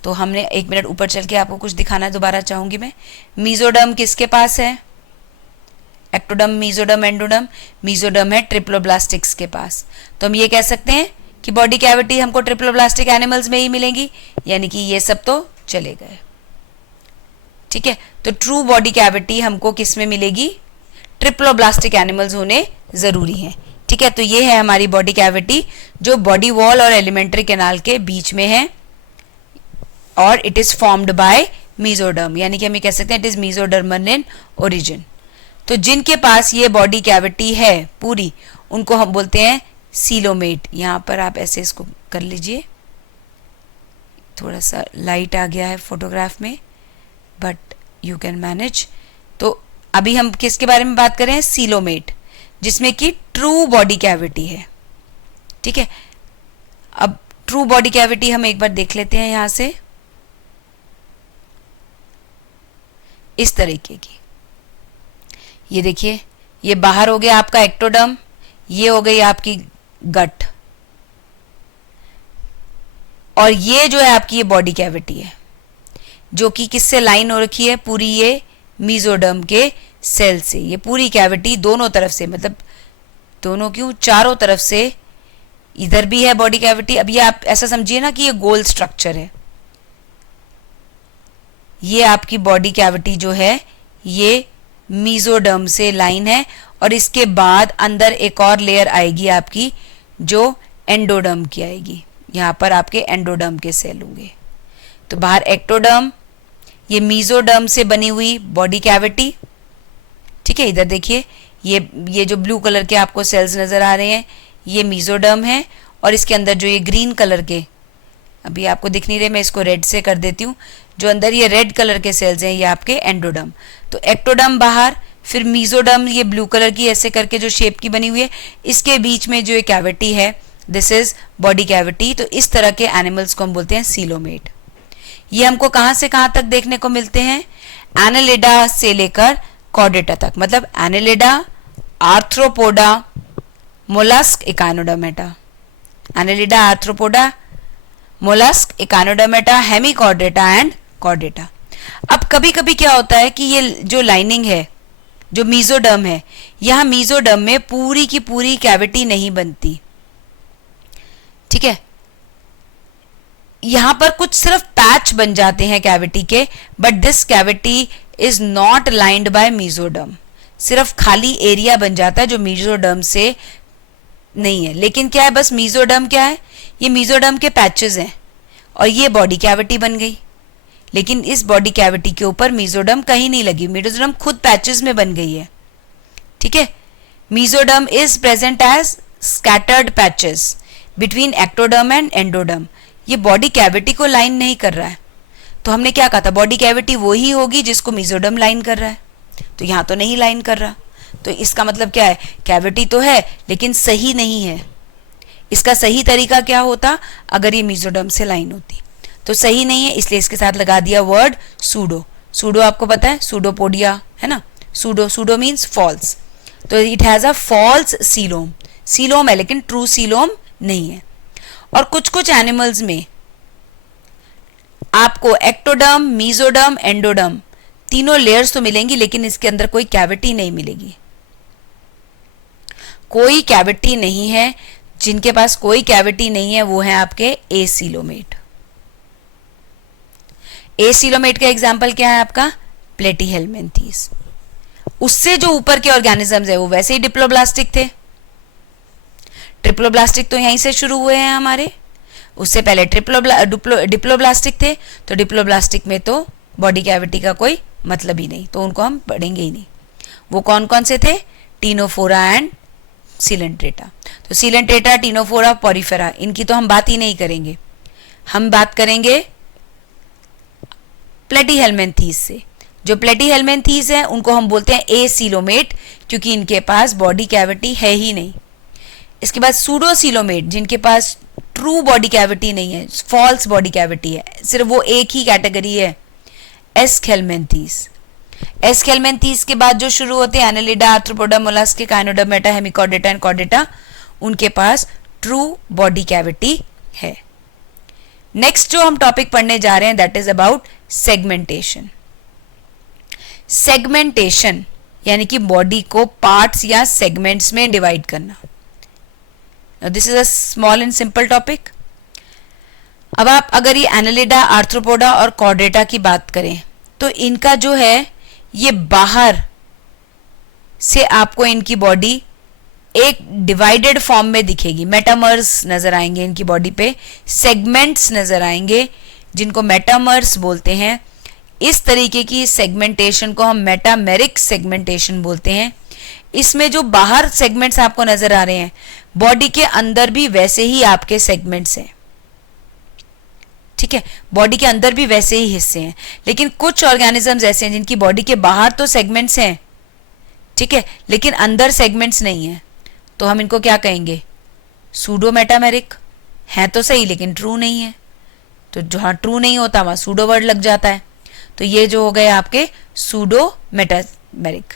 तो हमने, एक मिनट ऊपर चल के आपको कुछ दिखाना दोबारा चाहूंगी मैं। मीजोडर्म किसके पास है? Ectoderm, mesoderm, endoderm. मीजोडर्म है ट्रिप्लोब्लास्टिक्स के पास। तो हम ये कह सकते हैं कि बॉडी कैविटी हमको ट्रिप्लोब्लास्टिक एनिमल्स में ही मिलेंगी, यानी कि ये सब तो चले गए। ठीक है, तो ट्रू बॉडी कैविटी हमको किस में मिलेगी? ट्रिप्लोब्लास्टिक एनिमल्स होने जरूरी हैं। ठीक है, तो ये है हमारी बॉडी कैविटी जो बॉडी वॉल और एलिमेंट्री कैनाल के बीच में है, और it is formed by mesoderm, यानी कि हम ये कह सकते हैं it is mesodermal in origin. तो जिनके पास ये बॉडी कैविटी है पूरी, उनको हम बोलते हैं सीलोमेट। यहाँ पर आप ऐसे इसको कर लीजिए, थोड़ा सा लाइट आ गया है फोटोग्राफ में, बट यू कैन मैनेज। तो अभी हम किसके बारे में बात कर रहे हैं? सीलोमेट, जिसमें कि ट्रू बॉडी कैविटी है। ठीक है, अब ट्रू बॉडी कैविटी हम एक बार देख लेते हैं यहां से। इस तरीके की, ये देखिए, ये बाहर हो गया आपका एक्टोडर्म, ये हो गई आपकी गट, और ये जो है आपकी ये बॉडी कैविटी है, जो कि किससे लाइन हो रखी है? पूरी ये मीजोडर्म के सेल से। ये पूरी कैविटी दोनों तरफ से, मतलब दोनों क्यों, चारों तरफ से, इधर भी है बॉडी कैविटी। अब ये आप ऐसा समझिए ना कि ये गोल स्ट्रक्चर है। ये आपकी बॉडी कैविटी जो है ये मीजोडर्म से लाइन है, और इसके बाद अंदर एक और लेयर आएगी आपकी जो एंडोडर्म की आएगी। यहाँ पर आपके एंडोडर्म के सेल होंगे। तो बाहर एक्टोडर्म, ये मीजोडर्म से बनी हुई बॉडी कैविटी। ठीक है, इधर देखिए, ये जो ब्लू कलर के आपको सेल्स नजर आ रहे हैं ये मीजोडर्म है, और इसके अंदर जो ये ग्रीन कलर के, अभी आपको दिख नहीं रहे, मैं इसको रेड से कर देती हूँ, जो अंदर ये रेड कलर के सेल्स हैं ये आपके एंडोडर्म। तो एक्टोडर्म बाहर, फिर मीजोडर्म ये ब्लू कलर की ऐसे करके जो शेप की बनी हुई है, इसके बीच में जो ये कैविटी है दिस इज बॉडी कैविटी। तो इस तरह के एनिमल्स को हम बोलते हैं सीलोमेट। ये हमको कहां से कहां तक देखने को मिलते हैं? एनालिडा से लेकर कॉर्डेटा तक, मतलब Annelida, arthropoda, mollusc, Echinodermata. Annelida, arthropoda, mollusc, Echinodermata, Hemichordata and Chordata. अब कभी कभी क्या होता है कि ये जो लाइनिंग है, जो मीजोडर्म है, यहां मीजोडर्म में पूरी की पूरी कैविटी नहीं बनती। ठीक है, यहां पर कुछ सिर्फ पैच बन जाते हैं कैविटी के, but this cavity is not lined by mesoderm. सिर्फ खाली एरिया बन जाता है जो मीजोडर्म से नहीं है। लेकिन क्या है, बस मीजोडर्म क्या है, ये मीजोडर्म के पैचेस हैं, और ये बॉडी कैविटी बन गई। लेकिन इस बॉडी कैविटी के ऊपर मीजोडर्म कहीं नहीं लगी, मीजोडर्म खुद पैचेस में बन गई है। ठीक है, mesoderm is present as scattered patches between ectoderm and endoderm. ये बॉडी कैविटी को लाइन नहीं कर रहा है। तो हमने क्या कहा था, बॉडी कैविटी वो ही होगी जिसको मीजोडर्म लाइन कर रहा है, तो यहां तो नहीं लाइन कर रहा। तो इसका मतलब क्या है, कैविटी तो है लेकिन सही नहीं है। इसका सही तरीका क्या होता, अगर ये मीजोडर्म से लाइन होती। तो सही नहीं है, इसलिए इसके साथ लगा दिया वर्ड सूडो। सूडो आपको पता है, सूडोपोडिया है ना, सूडो, सूडो मीन्स फॉल्स। तो it has a false coelom. Coelom है लेकिन ट्रू सीलोम नहीं है। और कुछ कुछ एनिमल्स में आपको एक्टोडर्म, मीजोडर्म, एंडोडर्म तीनों लेयर्स तो मिलेंगी, लेकिन इसके अंदर कोई कैविटी नहीं मिलेगी। कोई कैविटी नहीं है। जिनके पास कोई कैविटी नहीं है वो है आपके एसीलोमेट। एसीलोमेट का एग्जाम्पल क्या है आपका, प्लेटीहेल्मिन्थीस। उससे जो ऊपर के ऑर्गेनिजम्स है वो वैसे ही डिप्लोब्लास्टिक थे। ट्रिप्लोब्लास्टिक तो यहीं से शुरू हुए हैं हमारे, उससे पहले डिप्लोब्लास्टिक थे। तो डिप्लोब्लास्टिक में तो बॉडी कैविटी का कोई मतलब ही नहीं, तो उनको हम पढ़ेंगे ही नहीं। वो कौन कौन से थे, टीनोफोरा एंड सीलेंट्रेटा। तो सीलेंट्रेटा, टीनोफोरा, पॉरीफेरा, इनकी तो हम बात ही नहीं करेंगे। हम बात करेंगे प्लेटीहेल्मिन्थीस से। जो प्लेटीहेल्मिन्थीस है उनको हम बोलते हैं एसीलोमेट, क्योंकि इनके पास बॉडी कैविटी है ही नहीं। इसके बाद सूडोसीलोमेट, जिनके पास ट्रू बॉडी कैविटी नहीं है, फॉल्स बॉडी कैविटी है, सिर्फ वो एक ही कैटेगरी है, एस्केल्मेंथीस। एस्केल्मेंथीस के बाद जो शुरू होते हैं Annelida, arthropoda, mollusc, काइनोडर्मेटा, Hemichordata and Chordata, उनके पास ट्रू बॉडी कैविटी है। नेक्स्ट जो हम टॉपिक पढ़ने जा रहे हैं that is about segmentation. Segmentation यानी कि बॉडी को पार्ट्स या सेगमेंट्स में डिवाइड करना। This is a small and simple topic. अब आप अगर ये एनालिडा, आर्थ्रोपोडा और कॉर्डेटा की बात करें तो इनका जो है ये बाहर से आपको इनकी बॉडी एक डिवाइडेड फॉर्म में दिखेगी। मेटामर्स नजर आएंगे इनकी बॉडी पे, सेगमेंट्स नजर आएंगे जिनको मेटामर्स बोलते हैं। इस तरीके की सेगमेंटेशन को हम मेटामेरिक सेगमेंटेशन बोलते हैं। इसमें जो बाहर सेगमेंट्स आपको नजर आ रहे हैं, बॉडी के अंदर भी वैसे ही आपके सेगमेंट्स हैं। ठीक है, बॉडी के अंदर भी वैसे ही हिस्से हैं, लेकिन कुछ ऑर्गेनिजम्स ऐसे हैं जिनकी बॉडी के बाहर तो सेगमेंट्स हैं, ठीक है, लेकिन अंदर सेगमेंट्स नहीं हैं, तो हम इनको क्या कहेंगे, सूडो मेटामेरिक। है तो सही लेकिन ट्रू नहीं है, तो जहाँ ट्रू नहीं होता वहाँ सूडो वर्ड लग जाता है, तो ये जो हो गए आपके सूडो मेटामेरिक।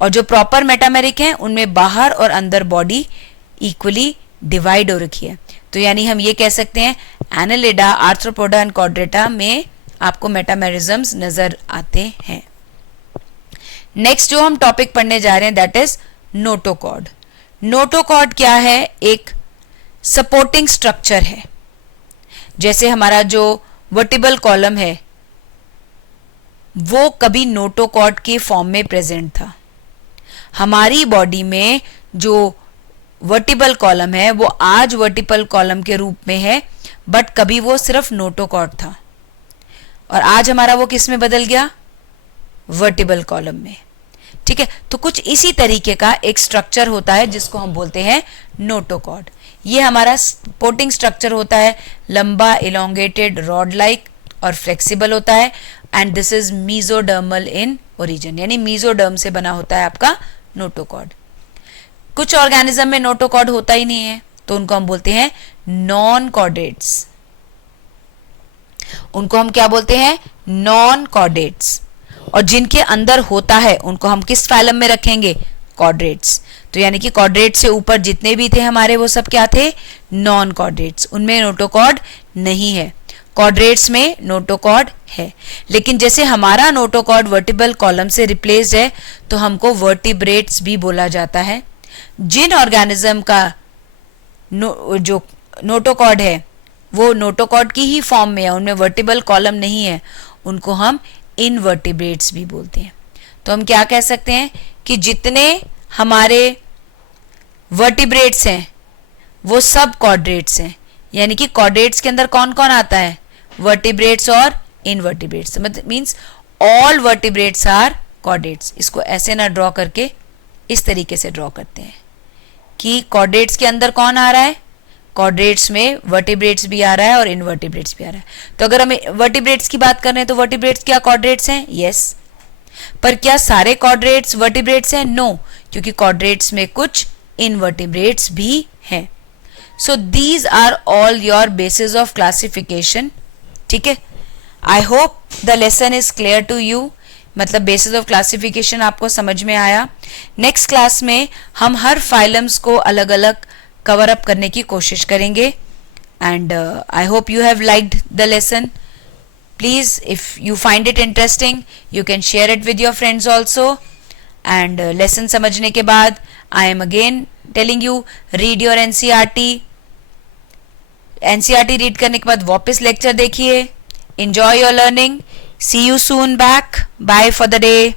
और जो प्रॉपर मेटामेरिक हैं उनमें बाहर और अंदर बॉडी इक्वली डिवाइड हो रखी है, तो यानी हम ये कह सकते हैं एनालिडा, आर्थ्रोपोडा एंड कॉर्डेटा में आपको मेटामेरिज्म्स नजर आते हैं। नेक्स्ट जो हम टॉपिक पढ़ने जा रहे हैं दैट इज नोटोकॉर्ड। नोटोकॉर्ड क्या है, एक सपोर्टिंग स्ट्रक्चर है। जैसे हमारा जो वर्टिबल कॉलम है वो कभी नोटोकॉर्ड के फॉर्म में प्रेजेंट था। हमारी बॉडी में जो वर्टिबल कॉलम है वो आज वर्टिबल कॉलम के रूप में है, बट कभी वो सिर्फ नोटोकॉर्ड था, और आज हमारा वो किस में बदल गया, वर्टिबल कॉलम में। ठीक है, तो कुछ इसी तरीके का एक स्ट्रक्चर होता है जिसको हम बोलते हैं नोटोकॉर्ड। ये हमारा सपोर्टिंग स्ट्रक्चर होता है, लंबा, इलोंगेटेड, रॉड लाइक और फ्लेक्सिबल होता है, and this is mesodermal in origin, यानी मीजोडर्म से बना होता है आपका नोटोकॉर्ड। कुछ ऑर्गेनिज्म में नोटोकॉर्ड होता ही नहीं है, तो उनको हम बोलते हैं नॉन कॉर्डेट्स। उनको हम क्या बोलते हैं, नॉन कॉर्डेट्स। और जिनके अंदर होता है उनको हम किस फाइलम में रखेंगे, कॉर्डेट्स। तो यानी कि कॉर्डेट से ऊपर जितने भी थे हमारे वो सब क्या थे, नॉन कॉर्डेट्स, उनमें नोटोकॉर्ड नहीं है। कॉर्डेट्स में नोटोकॉर्ड है, लेकिन जैसे हमारा नोटोकॉर्ड वर्टिबल कॉलम से रिप्लेस्ड है तो हमको वर्टिब्रेट्स भी बोला जाता है। जिन ऑर्गेनिज्म का जो नोटोकॉर्ड है वो नोटोकॉर्ड की ही फॉर्म में है, उनमें वर्टिबल कॉलम नहीं है, उनको हम इनवर्टिब्रेट्स भी बोलते हैं। तो हम क्या कह सकते हैं कि जितने हमारे वर्टिब्रेट्स हैं वो सब कॉर्डेट्स हैं, यानी कि कॉर्डेट्स के अंदर कौन कौन आता है, वर्टिब्रेट्स और इनवर्टिब्रेट्स, मतलब means all vertebrates are chordates. इसको ऐसे ना ड्रॉ करके इस तरीके से ड्रॉ करते हैं कि कॉर्डेट्स के अंदर कौन आ रहा है, कॉर्डेट्स में वर्टिब्रेट्स भी आ रहा है और इनवर्टिब्रेट्स भी आ रहा है। तो अगर हम वर्टिब्रेट्स की बात कर रहे हैं तो वर्टिब्रेट्स क्या कॉर्डेट्स हैं, यस। पर क्या सारे कॉर्डेट्स वर्टिब्रेट्स हैं, नो, क्योंकि कॉर्डेट्स में कुछ इनवर्टिब्रेट्स भी हैं। So these are all your basis of classification. ठीक है, I hope the lesson is clear to you, मतलब बेसिस ऑफ क्लासिफिकेशन आपको समझ में आया। नेक्स्ट क्लास में हम हर फाइलम्स को अलग अलग कवर अप करने की कोशिश करेंगे, and I hope you have liked the lesson. Please, if you find it interesting, you can share it with your friends also. And lesson समझने के बाद I am again telling you, read your NCERT. NCERT read करने के बाद वापस lecture देखिए. Enjoy your learning. See you soon back. Bye for the day.